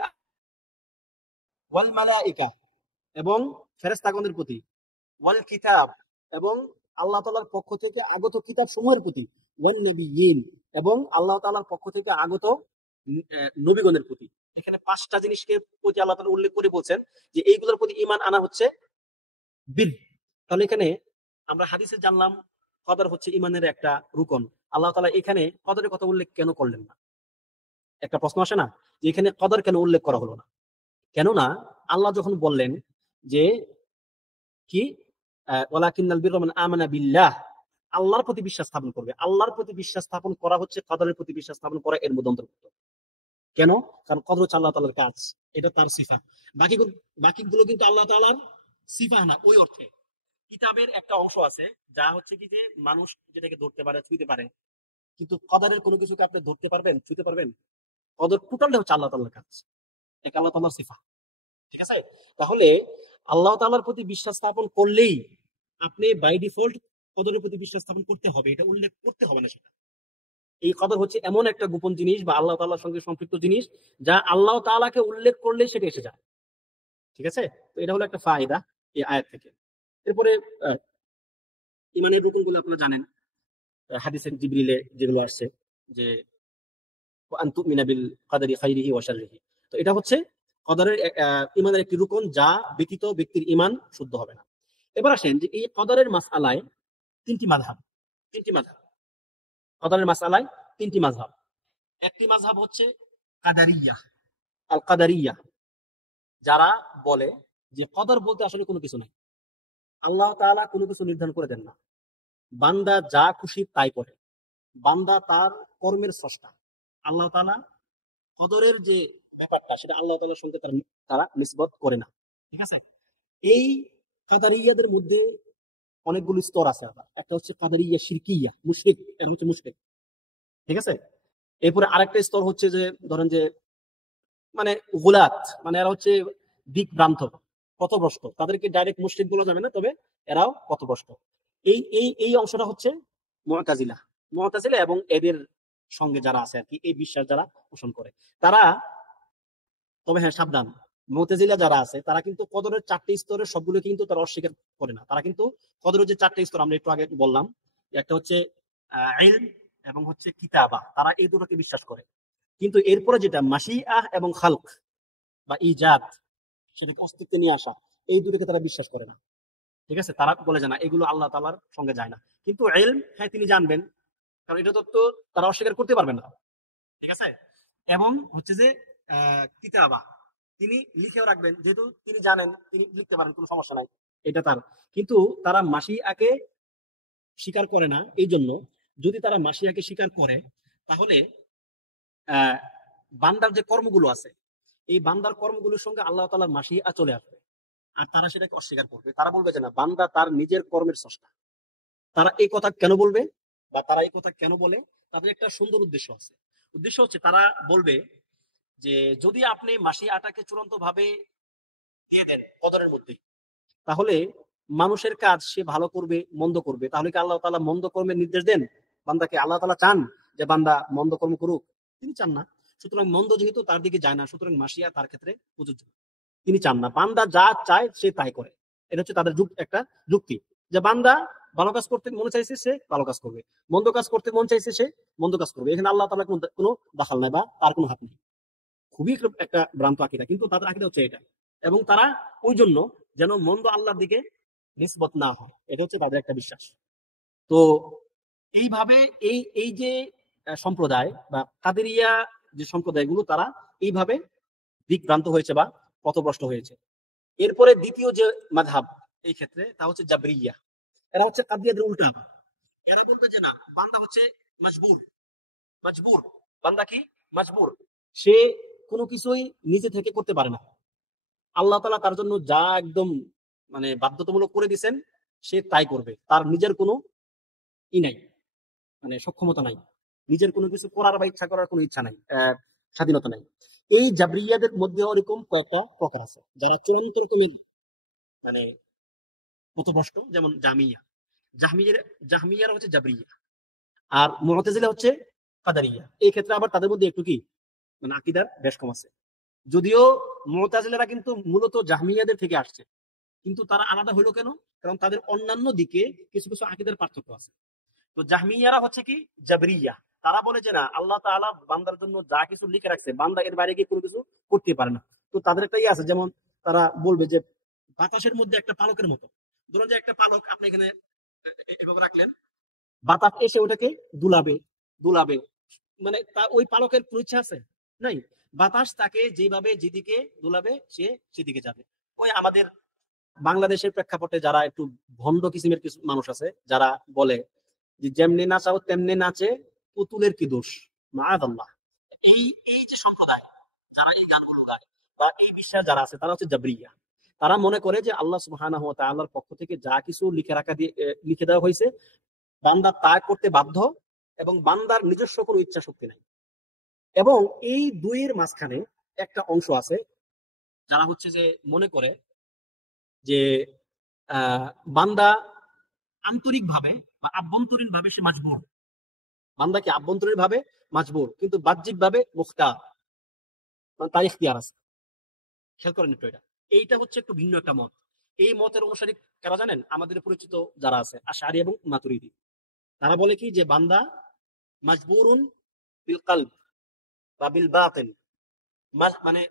ওয়াল মালায়েকা, এবং ফেরেশতাগণের প্রতি, ওয়াল কিতাব, এবং আল্লাহ তাআলার পক্ষ থেকে আগত কিতাব সমূহের প্রতি, ওয়ান নবিয়্যিন, এবং আল্লাহ তাআলার পক্ষ থেকে আগত নবীগণের প্রতি। এখানে পাঁচটা জিনিসকে প্রতি আল্লাহ তাআলা উল্লেখ করে বলছেন যে এইগুলোর প্রতি ঈমান আনা হচ্ছে বীর। তাহলে এখানে আমরা হাদিসে জানলাম কদর হচ্ছে ঈমানের একটা রুকন। আল্লাহ তাআলা এখানে কদরের কথা উল্লেখ কেন করলেন না? একটা প্রশ্ন আসে না যে এখানে কদর কেন উল্লেখ করা হলো না? কেননা আল্লাহ যখন বললেন যে কি ওয়ালাকিন্নাল বিররা মান আমানা বিল্লাহ, আল্লাহর প্রতি বিশ্বাস স্থাপন করবে, আল্লাহর প্রতি বিশ্বাস স্থাপন করা হচ্ছে কদরের প্রতি বিশ্বাস স্থাপন করা এর মধ্যে অন্তর্ভুক্ত। কেন? কারণ কদর হচ্ছে আল্লাহ তাআলার কাজ, এটা তার সিফা। বাকিগুলো কিন্তু আল্লাহ তাআলার সিফা না ওই অর্থে। কিতাবের একটা অংশ আছে যা হচ্ছে কি যে মানুষ যেটাকে ধরতে পারে, ছুঁতে পারে, কিন্তু কদরের কোনো কিছুকে আপনি ধরতে পারবেন, ছুঁতে পারবেন? কদর টোটালটা হচ্ছে আল্লাহ তাআলার কাজ, এক আল্লাহ তাআলার সিফা। ঠিক আছে? তাহলে আল্লাহ তাআলার প্রতি বিশ্বাস স্থাপন করলেই আপনি বাই ডিফল্ট কদরের প্রতি বিশ্বাস স্থাপন করতে হবে, এটা উল্লেখ করতে হবে না সেটা। এই কদর হচ্ছে এমন একটা গোপন জিনিস বা আল্লাহ তাআলার সঙ্গে সম্পৃক্ত জিনিস, যা আল্লাহ তাআলাকে উল্লেখ করলে সেটা এসে যায়। ঠিক আছে? তো এটা হলো একটা ফায়দা এই আয়াত থেকে। এরপরে ইমানের রুকনগুলো আপনারা জানেন, হাদিসে জিবরিলে যেগুলো আসছে যে আন তুমিনা বিল কদরি খাইরিহি ওয়া শাররিহি। তো এটা হচ্ছে কদরের ইমানের একটি রুকন, যা ব্যতীত ব্যক্তির ইমান শুদ্ধ হবে না। এবার আসেন যে এই কদরের মাসআলায় তিনটি মাযহাব, তিনটি মাযহাব, কদরের মাসআলায় তিনটি মাযহাব। একটি মাযহাব হচ্ছে কাদারিয়া, আল কাদারিয়া, যারা বলে যে কদর বলতে আসলে কোনো কিছু নাই, আল্লাহ তাআলা কোনো কিছু নির্ধারণ করে দেন না, বান্দা যা খুশি তাই করে, বান্দা তার কর্মের স্রষ্টা। আল্লাহ তাআলা কদরের যে ব্যাপারটা সেটা আল্লাহ তাআলার সঙ্গে তারা নিসবত করে না। ঠিক আছে? এই কাদারিয়াদের মধ্যে অনেকগুলো স্তর আছে। আবার একটা হচ্ছে কাদারিয়া শিরকিয়া, মুশরিক, এর হচ্ছে মুশরিক। ঠিক আছে? এরপরে আরেকটা স্তর হচ্ছে যে ধরেন যে মানে গুলাত, মানে এরা হচ্ছে দিক ভ্রান্ত, পথভ্রষ্ট। তাদেরকে ডাইরেক্ট মুশরিক বলা যাবে না, তবে এরাও পথভ্রষ্ট। এই এই এই অংশটা হচ্ছে মুতাজিলা। মুতাজিলা এবং এদের সঙ্গে যারা আছে আর কি, এই বিশ্বাস যারা পোষণ করে তারা, তবে হ্যাঁ সাবধান, মুতাজিলা যারা আছে তারা কিন্তু কদরের 4টে স্তরের সবগুলো কিন্তু তারা অস্বীকার করে না। তারা কিন্তু কদরের যে 4টে স্তর আমরা একটু আগে বললাম, একটা হচ্ছে ইলম এবং হচ্ছে কিতাবা, তারা এই দুটোকে বিশ্বাস করে। কিন্তু এরপরে যেটা মাশিআহ এবং খালক বা ইজাদ, সেটাকে অস্তিত্বে নিয়ে আসা, এই দুটোকে তারা বিশ্বাস করে না। ঠিক আছে, তারা বলে যে না, এগুলো আল্লাহ তাআলার সঙ্গে যায় না। কিন্তু ইলম, হ্যাঁ তিনি জানবেন, কারণ এটা তো তারা অস্বীকার করতে পারবে না। ঠিক আছে, এবং হচ্ছে যে কিতাবা, তিনি লিখেও রাখবেন, যেহেতু তিনি জানেন, তিনি লিখতে পারেন, কোনো সমস্যা নাই, এটা তার। কিন্তু তারা মাশিআকে স্বীকার করে না। এই জন্য যদি তারা মাশিআকে স্বীকার করে, তাহলে আহ বান্দার যে কর্মগুলো আছে, এই বান্দার কর্মগুলোর সঙ্গে আল্লাহ তাআলার মাশিআ চলে আসবে, আর তারা সেটাকে অস্বীকার করবে। তারা বলবে যে না, বান্দা তার নিজের কর্মের স্রষ্টা। তারা এই কথা কেন বলবে, বা তারা এই কথা কেন বলে, তাদের একটা সুন্দর উদ্দেশ্য আছে। উদ্দেশ্য হচ্ছে তারা বলবে যে যদি আপনি মাশিআটাকে চূড়ান্ত ভাবে দিয়ে দেন কদরের মধ্যে, তাহলে মানুষের কাজ সে ভালো করবে মন্দ করবে, তাহলে কি আল্লাহ তাআলা মন্দ কর্মের নির্দেশ দেন বান্দাকে? আল্লাহ তাআলা চান যে বান্দা মন্দ কর্ম করুক? তিনি চান না। সুতরাং মন্দ যেহেতু তার দিকে যায় না, সুতরাং মাশিয়া তার ক্ষেত্রে প্রযোজ্য। তিনি চান না, বান্দা যা চায় সে তাই করে। এটা হচ্ছে তাদের একটা যুক্তি, যে বান্দা ভালো কাজ করতে মনে চাইছে সে ভালো কাজ করবে, মন্দ কাজ করতে মন চাইছে সে মন্দ কাজ করবে। এখানে আল্লাহ তাআলার কোনো দাখাল নাই বা তার কোনো হাত নেই। খুবই একটা ভ্রান্ত আকীদা, কিন্তু তাদের আকীদা হচ্ছে এটা। এবং তারা ওই জন্য যেন মন্দ আল্লাহর দিকে নিসবত না হয়, এটা হচ্ছে তাদের একটা বিশ্বাস। তো এইভাবে এই এই যে সম্প্রদায় বা কাদেরিয়া যে সম্প্রদায়গুলো, তারা এইভাবে দিকভ্রান্ত হয়েছে বা পথভ্রষ্ট হয়েছে। এরপরে দ্বিতীয় যে মাযহাব এই ক্ষেত্রে, তা হচ্ছে জাবরিয়া। এরা হচ্ছে কাদিয়াদের উল্টা। এরা বলবে যে না, বান্দা হচ্ছে মজবুর। মজবুর, বান্দা কি মজবুর, সে কোনো কিছুই নিজে থেকে করতে পারে না। আল্লাহ তাআলা তার জন্য যা একদম মানে বাধ্যতামূলক করে দিয়েছেন, সে তাই করবে। তার নিজের কোনো নাই, মানে সক্ষমতা নাই, নিজের কোনো কিছু করার বা ইচ্ছা করার কোনো ইচ্ছা নাই, স্বাধীনতা নাই। এই জাবরিয়াদের মধ্যে ওরকম কয়েকটা প্রকার আছে, যারা চূড়ান্ত রকমের মানে পথভ্রষ্ট, যেমন জামিয়া। জাহমিয়ারা হচ্ছে জাবরিয়া, আর মুতাজিলা হচ্ছে কাদারিয়া। এই ক্ষেত্রে আবার তাদের মধ্যে একটু কি মানে আকীদার বেশ কম আছে। যদিও মুতাজিলারা কিন্তু মূলত জাহমিয়াদের থেকে আসছে, কিন্তু তারা আলাদা হইলো কেন? কারণ তাদের অন্যান্য দিকে কিছু কিছু আকীদার পার্থক্য আছে। তো জাহমিয়ারা হচ্ছে কি জাবরিয়া। তারা বলে যে না, আল্লাহ তাআলা বান্দার জন্য যা কিছু লিখে রাখছে, বান্দা এর বাইরে গিয়ে কোনো কিছু করতে পারে না। তো তাদের একটা আছে, যেমন তারা বলবে যে বাতাসের মধ্যে একটা পালকের মতো, ধরুন যে একটা পালক আপনি এখানে এভাবে রাখলেন, বাতাস এসে ওটাকে দুলাবে দুলাবে, মানে তা ওই পালকের কোনো ইচ্ছা আছে? নাই। বাতাস তাকে যেভাবে যেদিকে দুলাবে সে সেদিকে যাবে। ওই আমাদের বাংলাদেশের প্রেক্ষাপটে যারা একটু ভণ্ড কিসিমের কিছু মানুষ আছে, যারা বলে যে যেমনি নাচাও তেমনি নাচে, পুতুলের কি দোষ, মাআযাল্লাহ। এই এই যে সম্প্রদায় যারা এই গানগুলো গায় বা এই বিশ্বাস যারা আছে, তারা হচ্ছে জাবরিয়া। তারা মনে করে যে আল্লাহ সুবহানাহু ওয়া তাআলার পক্ষ থেকে যা কিছু লিখে দেওয়া হয়েছে, বান্দা তা করতে বাধ্য, এবং বান্দার নিজস্ব কোনো ইচ্ছা শক্তি নাই। এবং এই দুইয়ের মাঝখানে একটা অংশ আছে, যারা হচ্ছে যে মনে করে যে বান্দা আন্তরিক ভাবে বা আভ্যন্তরীণ ভাবে সে মাজবুর। বান্দাকে আভ্যন্তরীণ ভাবে মাজবুর, কিন্তু বাহ্যিক ভাবে মুখতার, মানে তার ইখতিয়ার আছে। খেয়াল করেন একটু এটা। এইটা হচ্ছে একটু ভিন্ন একটা মত। এই মতের অনুসারী কারা জানেন? আমাদের পরিচিত যারা আছে আশআরী এবং মাতুরিদি। তারা বলে কি যে বান্দা মাজবুরুন বিল কলব বা বিল বাতিন, মানে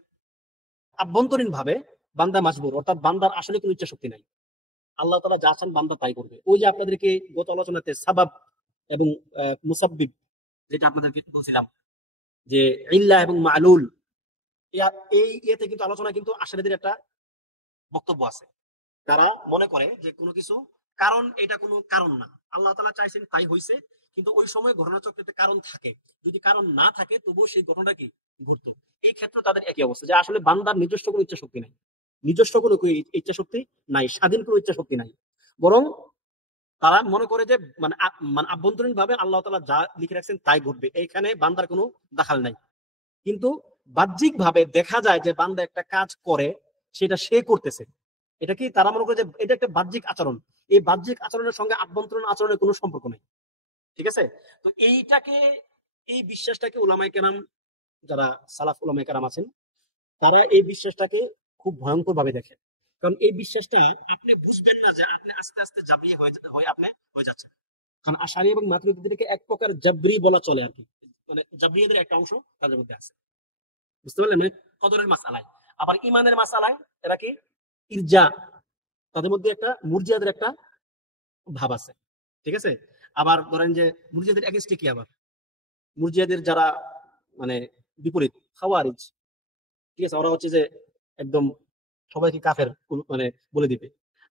আভ্যন্তরীণ ভাবে বান্দা মাজবুর, অর্থাৎ বান্দার আসলে কোনো ইচ্ছা শক্তি নাই। আল্লাহ তাআলা যা চান বান্দা তাই করবে। ওই যে আপনাদেরকে গত আলোচনাতে সাবাব এবং মুসাব্বিব, যেটা আপনাদেরকে বলছিলাম যে ইল্লা এবং মালুল, এই ইয়েতে কিন্তু আলোচনা কিন্তু আশারীদের একটা বক্তব্য আছে। তারা মনে করে যে কোনো কিছু কারণ, এটা কোনো কারণ না, আল্লাহ তাআলা চাইছেন তাই হইছে। কিন্তু ওই সময় ঘটনাচক্রে কারণ থাকে, যদি কারণ না থাকে তবুও সেই ঘটনাটা কি ঘটবে। এই ক্ষেত্রে তাদের একই অবস্থা, যে আসলে বান্দার নিজস্ব কোনো ইচ্ছা শক্তি নাই, নিজস্ব কোনো ইচ্ছা শক্তি নাই, স্বাধীন কোনো ইচ্ছা শক্তি নাই। বরং তারা মনে করে যে মানে আভ্যন্তরীণ ভাবে আল্লাহ তাআলা যা লিখে রাখছেন তাই ঘটবে, এইখানে বান্দার কোনো দাখাল নাই। কিন্তু বাহ্যিক ভাবে দেখা যায় যে বান্দা একটা কাজ করে, সেটা সে করতেছে। এটা কি তারা মনে করে যে এটা একটা বাহ্যিক আচরণ, এই বাহ্যিক আচরণের সঙ্গে আভ্যন্তরীণ আচরণের কোনো সম্পর্ক নেই। ঠিক আছে? তো এই বিশ্বাসটাকে উলামায়ে কেরাম, যারা সালাফ উলামায়ে কেরাম আছেন, তারা এই বিশ্বাসটাকে খুব ভয়ঙ্কর ভাবে দেখেন। কারণ এই বিশ্বাসটা আপনি বুঝবেন না যে আপনি আস্তে আস্তে জাবরিয়া হয়ে আপনি হয়ে যাচ্ছেন। কারণ আশারি এবং মাতুরিদীদেরকে এক প্রকার জাবরি বলা চলে আর কি, মানে জাবরিয়াদের একটা অংশ তাদের মধ্যে আছে। বুঝতে পারলেন? মানে কদরের মাসআলায়, আবার ইমানের মাসআলায় এরা কি ইরজা, তাদের মধ্যে একটা মুরজিয়াদের একটা ভাব আছে। ঠিক আছে? আবার ধরেন যে মুরজিয়াদের এগেইনস্টে কি, আবার মুরজিয়াদের যারা মানে বিপরীত খাওয়ারিজ, ঠিক আছে, ওরা হচ্ছে যে একদম সবাইকে কাফের মানে বলে দিবে।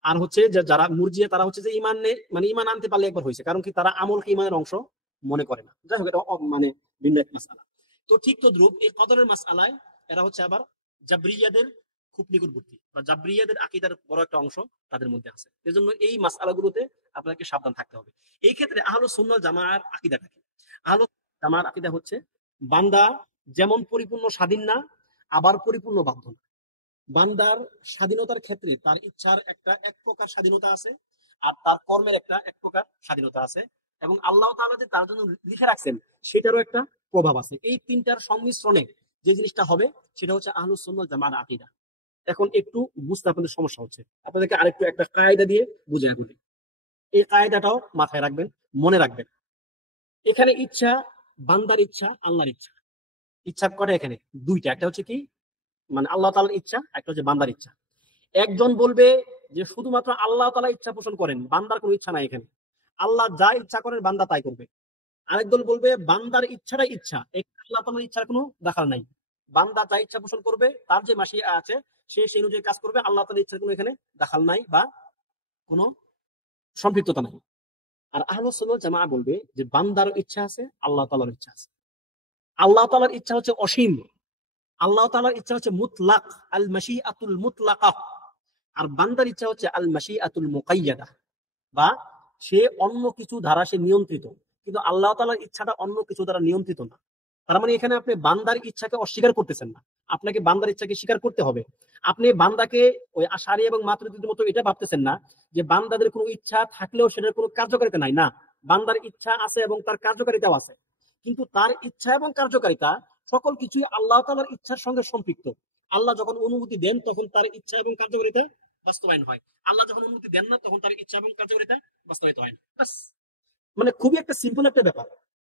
আর হচ্ছে যে যারা মুরজিয়া, তারা হচ্ছে যে মানে ইমান আনতে পারলে একবার হয়েছে, কারণ কি তারা আমলকে ইমানের অংশ মনে করে না। যাই হোক, এটা মানে ভিন্ন এক মাসআলা। তো ঠিক তদ্রুপ এই কদরের মাসআলায় এরা হচ্ছে আবার জাবরিয়াদের খুব নিকটবর্তী, বা জাবরিয়াদের আকীদার বড় একটা অংশ তাদের মধ্যে আছে। এজন্য এই মাসআলাগুলোতে আপনাকে সাবধান থাকতে হবে। এই ক্ষেত্রে আহলুস সুন্নাহ ওয়াল জামাআর আকীদাটা কি? আহলুস জামাআর আকীদা হচ্ছে বান্দা যেমন পরিপূর্ণ স্বাধীন না, আবার পরিপূর্ণ বাধ্য না। বান্দার স্বাধীনতার ক্ষেত্রে তার ইচ্ছার এক প্রকার স্বাধীনতা আছে, আর তার কর্মের এক প্রকার স্বাধীনতা আছে, এবং আল্লাহ তাআলা যে তার জন্য লিখে রাখছেন সেটারও একটা প্রভাব আছে। এই তিনটার সংমিশ্রণে যে জিনিসটা হবে সেটা হচ্ছে আহলুস সুন্নাহ ওয়াল জামাআর আকীদা। এখন একটু বুঝতে আপনাদের সমস্যা হচ্ছে, আপনাদেরকে আরেকটু একটা কায়দা দিয়ে বুঝিয়ে বলি। এই কায়দাটাও মাথায় রাখবেন, মনে রাখবেন। এখানে ইচ্ছা, বান্দার ইচ্ছা, আল্লাহর ইচ্ছা। ইচ্ছা কটা এখানে? দুইটা। একটা হচ্ছে কি, মানে আল্লাহ তাআলার ইচ্ছা, একটা হচ্ছে বান্দার ইচ্ছা। একজন বলবে যে শুধুমাত্র আল্লাহ তাআলা ইচ্ছা পোষণ করেন, বান্দার কোনো ইচ্ছা নাই এখানে, আল্লাহ যা ইচ্ছা করেন বান্দা তাই করবে। আরেক দল বলবে বান্দার ইচ্ছাটাই ইচ্ছা, আল্লাহ তাআলার ইচ্ছার কোনো দাখাল নাই, বান্দা যা ইচ্ছা পোষণ করবে, তার যে মাশিয়া আছে সে সেই অনুযায়ী কাজ করবে, আল্লাহ তাআলার ইচ্ছার কোনো এখানে দাখাল নাই বা কোনো সম্পৃক্ততা নাই। আর আহলুস সুন্নাহ ওয়াল জামাআহ বলবে যে বান্দার ইচ্ছা আছে, আল্লাহ তাআলার ইচ্ছা আছে। আল্লাহ তাআলার ইচ্ছা হচ্ছে অসীম, আল্লাহ তাআলার ইচ্ছা হচ্ছে মুতলাক, আল মাশিআতুল মুতলাকা। আর বান্দার ইচ্ছা হচ্ছে আল মাশিআতুল মুকাইয়াদা, বা সে অন্য কিছু দ্বারা সে নিয়ন্ত্রিত, কিন্তু আল্লাহ তাআলার ইচ্ছাটা অন্য কিছু দ্বারা নিয়ন্ত্রিত না। তার মানে এখানে আপনি বান্দার ইচ্ছাকে অস্বীকার করতেছেন না, আপনাকে বান্দার ইচ্ছাকে স্বীকার করতে হবে। আপনি বান্দাকে ওই আশারি এবং মাতুরিদীদের মতো এটা ভাবতেছেন না যে বান্দাদের কোনো ইচ্ছা থাকলেও সেটার কোনো কার্যকারিতা নাই। না, বান্দার ইচ্ছা আছে এবং তার কার্যকারিতাও আছে, কিন্তু তার ইচ্ছা এবং কার্যকারিতা সকল কিছুই আল্লাহ তাআলার ইচ্ছার সঙ্গে সম্পৃক্ত। আল্লাহ যখন অনুমতি দেন তখন তার ইচ্ছা এবং কার্যকারিতা বাস্তবায়ন হয়, আল্লাহ যখন অনুমতি দেন না তখন তার ইচ্ছা এবং কার্যকারিতা বাস্তবায়িত হয় না। বাস, মানে খুবই একটা সিম্পল একটা ব্যাপার।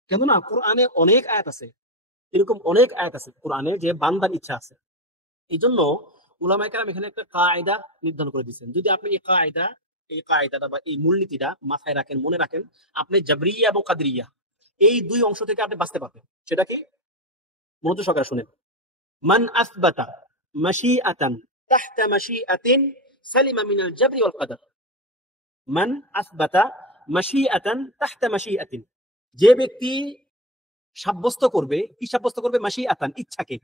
কেননা কোরআনে অনেক আয়াত আছে, এরকম অনেক আয়াত আছে কোরআনে যে বান্দার ইচ্ছা আছে। এই জন্য উলামায়ে কেরাম এখানে একটা কায়দা নির্ধারণ করে দিয়েছেন। যদি আপনি এই কায়দাটা বা এই মূলনীতিটা মাথায় রাখেন, মনে রাখেন, আপনি জাবরিয়া এবং কাদরিয়া এই দুই অংশ থেকে আপনি বাঁচতে পারবেন। সেটা কি? মনোযোগ সহকারে শুনেন। মান আসবাতা মাশিআতান তাহতা মাশিআতিন সালিমা মিনাল জাবরি ওয়াল কদর। মান আসবাতা মাশিআতান তাহতা মাশিআতিন, যে ব্যক্তি সাব্যস্ত করবে, কি সাব্যস্ত করবে? মাশিআতান, ইচ্ছাকে।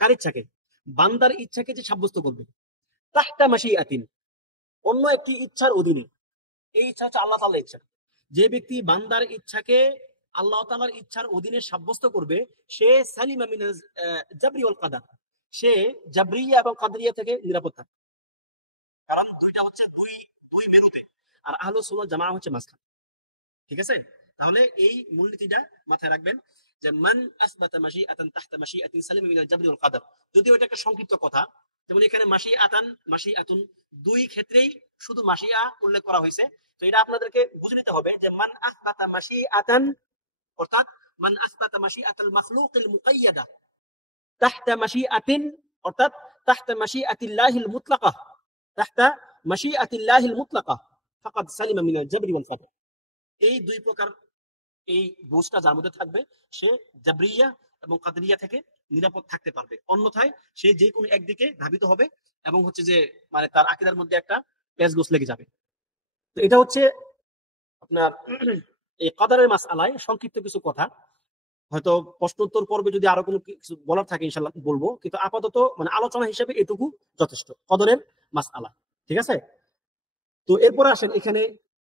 কার ইচ্ছাকে? বান্দার ইচ্ছাকে যে সাব্যস্ত করবে, তাহতা মাশিআতিন, অন্য একটি ইচ্ছার অধীনে। এই ইচ্ছা হচ্ছে আল্লাহ তাআলার ইচ্ছা। যে ব্যক্তি বান্দার ইচ্ছাকে আল্লাহ তাআলার ইচ্ছার অধীনে সাব্যস্ত করবে, সে সালিমা মিনাল জাবরি ওয়াল কদর, সে জাবরিয়া এবং কাদরিয়া থেকে নিরাপদ থাকবে। কারণ দুইটা হচ্ছে দুই দুই মেরুতে, আর আহলুস সুন্নাহ জামাআহ হচ্ছে মাঝখানে। ঠিক আছে? তাহলে এই মূলনীতিটা মাথায় রাখবেন যে মান আসবাতা মাশিআতান তাহতা মাশিআতিন সালিমা মিনাল জাবরি ওয়াল কদর। যদিও এটা একটা সংক্ষিপ্ত কথা, যেমন এখানে মাশিআতুন দুই ক্ষেত্রেই শুধু মাশিআ উল্লেখ করা হয়েছে। তো এটা আপনাদেরকে বুঝে নিতে হবে যে মান আসবাতা মাশিআতান, অর্থাৎ মান আসবাতা মাশিআতাল মাখলুকিল মুকাইয়াদা তাহতা মাশিআতিন, অর্থাৎ তাহতা মাশিআতিল্লাহিল মুতলাকা, তাহতা মাশিআতিল্লাহিল মুতলাকা ফাকাদ সালিমা মিনাল জাবরি ওয়াল কদর। এই দুই প্রকার, এই বুঝটা যার মধ্যে থাকবে সে জাবরিয়া এবং কাদরিয়া থেকে নিরাপদ থাকতে পারবে। অন্যথায় সে যে কোনো একদিকে ধাবিত হবে এবং হচ্ছে যে মানে তার আকীদার মধ্যে একটা পেঁচগোছ লেগে যাবে। তো এটা হচ্ছে আপনার এই কদরের মাসআলায় সংক্ষিপ্ত কিছু কথা। হয়তো প্রশ্নোত্তর পর্বে যদি আরো কোনো কিছু বলার থাকে ইনশাআল্লাহ বলবো, কিন্তু আপাতত মানে আলোচনা হিসেবে এটুকু যথেষ্ট কদরের মাসআলা। ঠিক আছে? তো এরপরে আসেন, এখানে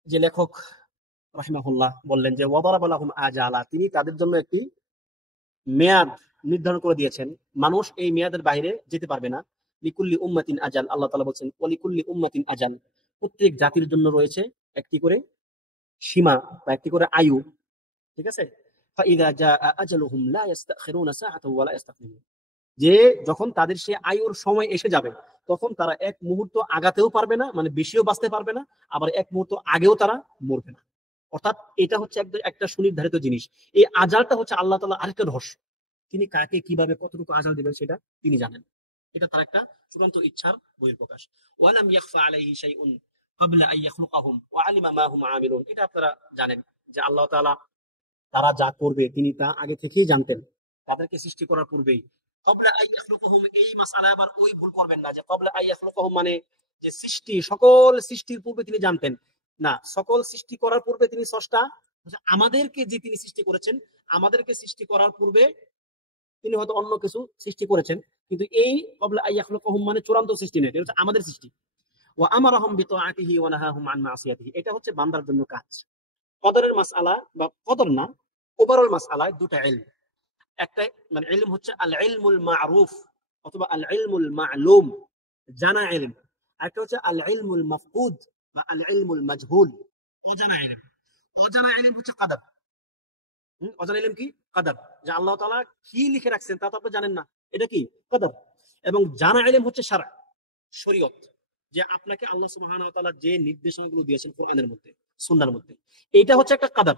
যে লেখক রাহিমাহুল্লাহ বললেন যে ওয়াদারাবা লাহুম আজালা, তিনি তাদের জন্য একটি মেয়াদ নির্ধারণ করে দিয়েছেন, মানুষ এই মেয়াদের বাইরে যেতে পারবে না। লিকুল্লি উম্মাতিন আজাল, আল্লাহ তাআলা বলেন ওয়ালিকুল্লি উম্মাতিন আজাল, প্রত্যেক জাতির জন্য রয়েছে একটি করে সীমা বা একটি করে আয়ু, ঠিক আছে? فإذا جاء أجلهم لا يستأخرون ساعة ولا يستقدمون। যে যখন তাদের সে আয়ুর সময় এসে যাবে তখন তারা এক মুহূর্ত আগাতেও পারবে না, মানে বেশিও বাঁচতে পারবে না, আবার এক মুহূর্ত আগেও তারা মরবে না। অর্থাৎ এটা হচ্ছে একদম একটা সুনির্ধারিত জিনিস। এই আজালটা হচ্ছে আল্লাহ তাআলা আরেকটা রহস্য। তিনি কাকে কিভাবে কতটুকু আজাল দিবেন সেটা তিনি জানেন। এটা তার একটা চূড়ান্ত ইচ্ছার বহিঃপ্রকাশ। ওয়ালাম ইয়াখফা আলাইহি শাইউন ক্বাবলা আন ইয়াখলুকাহুম ওয়া আলিমা মা হুম আমিলুন। এটা আপনারা জানেন যে আল্লাহ তাআলা তারা যা করবে তিনি তা আগে থেকেই জানতেন, তাদেরকে সৃষ্টি করার পূর্বেই। ক্বাবলা আন ইয়াখলুকাহুম, এই মাসআলা আবার ওই ভুল করবেন না যে ক্বাবলা আন ইয়াখলুকাহুম মানে যে সৃষ্টি, সকল সৃষ্টির পূর্বে তিনি জানতেন না। সকল সৃষ্টি করার পূর্বে তিনি স্রষ্টা। আমাদেরকে যে তিনি সৃষ্টি করেছেন, আমাদেরকে সৃষ্টি করার পূর্বে তিনি হয়তো অন্য কিছু সৃষ্টি করেছেন, কিন্তু এই ক্বাবলা আন ইয়াখলুকাহুম মানে চূড়ান্ত সৃষ্টি নয়, এটা হচ্ছে আমাদের সৃষ্টি। ওয়া আমারাহুম বিতাআতিহি ওয়া নাহাহুম আন মাসিয়াতিহি। এটা হচ্ছে বান্দার জন্য কাজ। কদরের মাসআলা বা কদর না, ওভারঅল মাসআলায় দুটো ইলম। একটা মানে ইলম হচ্ছে আল ইলমুল মা'রুফ অথবা আল ইলমুল মা'লুম, জানা ইলম। আরেকটা হচ্ছে আল ইলমুল মাফকুদ বা আল ইলমুল মাজহুল, অজানা ইলম। অজানা ইলম হচ্ছে কদর। অজানা ইলম কি? কদর। যে আল্লাহ তাআলা কি লিখে রাখছেন তা তো আপনি জানেন না, এটা কি? কদর। এবং জানা ইলম হচ্ছে শারআ, শরীয়ত, যে আপনাকে আল্লাহ সুবহানাহু ওয়া তাআলা যে নির্দেশনাগুলো দিয়েছেন কোরআনের মধ্যে, সুন্নাহর মধ্যে, এটা হচ্ছে একটা কদর।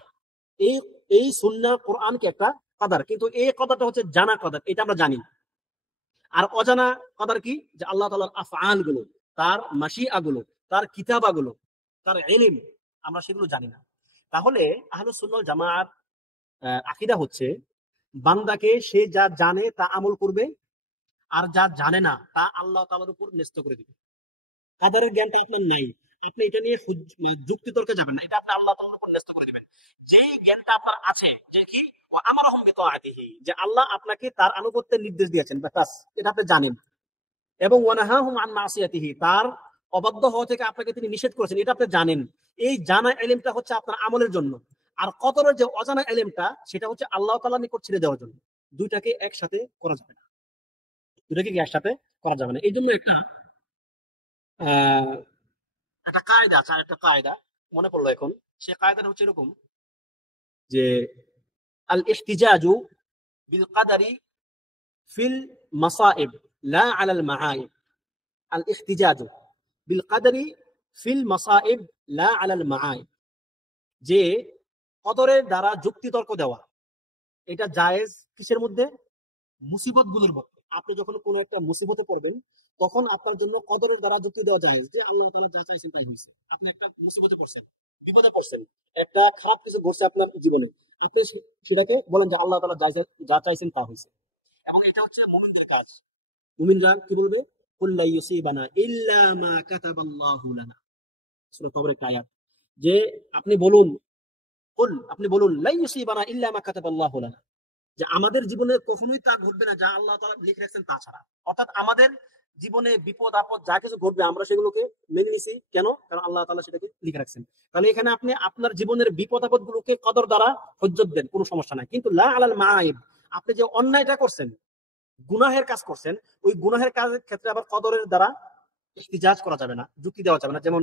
এই এই সুন্নাহ কোরআন কি একটা কদর, কিন্তু এই কদরটা হচ্ছে জানা কদর, এটা আমরা জানি। আর অজানা কদর কি? যে আল্লাহ তাআলার আফআল গুলো, তার মাশিআ গুলো, তার কিতাবা গুলো, তার ইলম, আমরা সেগুলো জানি না। তাহলে আহলুস সুন্নাহ ওয়াল জামাআর আকীদা হচ্ছে বান্দাকে সে যা জানে তা আমল করবে, আর যা জানে না তা আল্লাহ তাআলার উপর ন্যস্ত করে দিবে। কাদারের জ্ঞানটা আপনার নাই, আপনি এটা নিয়ে যুক্তি তর্কে যাবেন না, এটা আপনি আল্লাহ তাআলার উপর ন্যস্ত করে দিবেন। যেই জ্ঞানটা আপনার আছে যে কি ওয়া আমারহুম বিতাআতিহি, যে আল্লাহ আপনাকে তার আনুগত্যের নির্দেশ দিয়েছেন, বাস এটা আপনি জানেন। এবং ওয়া নাহাহুম আন মাসিয়াতিহি, তার অবাধ্য হওয়া থেকে আপনাকে তিনি নিষেধ করেছেন, এটা আপনি জানেন। এই জানা ইলমটা হচ্ছে আপনার আমলের জন্য। আর কদরের যে অজানা ইলমটা সেটা হচ্ছে আল্লাহ তাআলার নিকট ছেড়ে দেওয়ার জন্য। দুইটাকে একসাথে করা যাবে না, দুইটাকে একসাথে করা যাবে না। এই জন্য একটা আহ একটা কায়দা আছে, আর একটা কায়দা মনে পড়লো এখন। সে কায়দাটা হচ্ছে এরকম যে আল ইহতিজাজু বিল কাদারি ফিল মাসাইব লা আলাল মাআইব। আল ইহতিজাজু বিল কাদারি ফিল মাসাইব লা আলাল মাআইব, যে কদরের দ্বারা যুক্তিতর্ক দেওয়া এটা জায়েজ কিসের মধ্যে? মুসিবত গুলোর মধ্যে। আপনি যখন কোনো একটা মুসিবতে পড়বেন তখন আপনার জন্য কদরের দ্বারা যুক্তি দেওয়া জায়েজ যে আল্লাহ তাআলা যা চাইছেন তাই হয়েছে। আপনি একটা মুসিবতে পড়ছেন, বিপদে পড়ছেন, একটা খারাপ কিছু ঘটছে আপনার জীবনে, আপনি সেটাকে বলেন যে আল্লাহ তাআলা যা চাইছেন তা হয়েছে। এবং এটা হচ্ছে মুমিনদের কাজ। মুমিনরা কি বলবে? কুল লা ইউসিবানা ইল্লা মা কাতাবাল্লাহু লানা, সূরা তওবার একটা আয়াত। যে আপনি বলুন, কুল আপনি বলুন লা ইউসিবানা ইল্লা মা কাতাবাল্লাহু লানা, যে আমাদের জীবনে কখনোই তা ঘটবে না যা আল্লাহ তাআলা লিখে রাখছেন তা ছাড়া। অর্থাৎ আমাদের জীবনে বিপদ আপদ যা কিছু ঘটবে আমরা সেগুলোকে মেনে নিছি, কেন? কারণ আল্লাহ তাআলা সেটাকে লিখে রাখছেন। তাহলে এখানে আপনি আপনার জীবনের বিপদ আপদ গুলোকে কদর দ্বারা হজ্জত দেন, কোনো সমস্যা নাই। কিন্তু লা আলাল মাআইব, আপনি যে অন্যায়টা করছেন, গুনাহের কাজ করছেন, ওই গুনাহের কাজের ক্ষেত্রে আবার কদরের দ্বারা ইহতিজাজ করা যাবে না, যুক্তি দেওয়া যাবে না। যেমন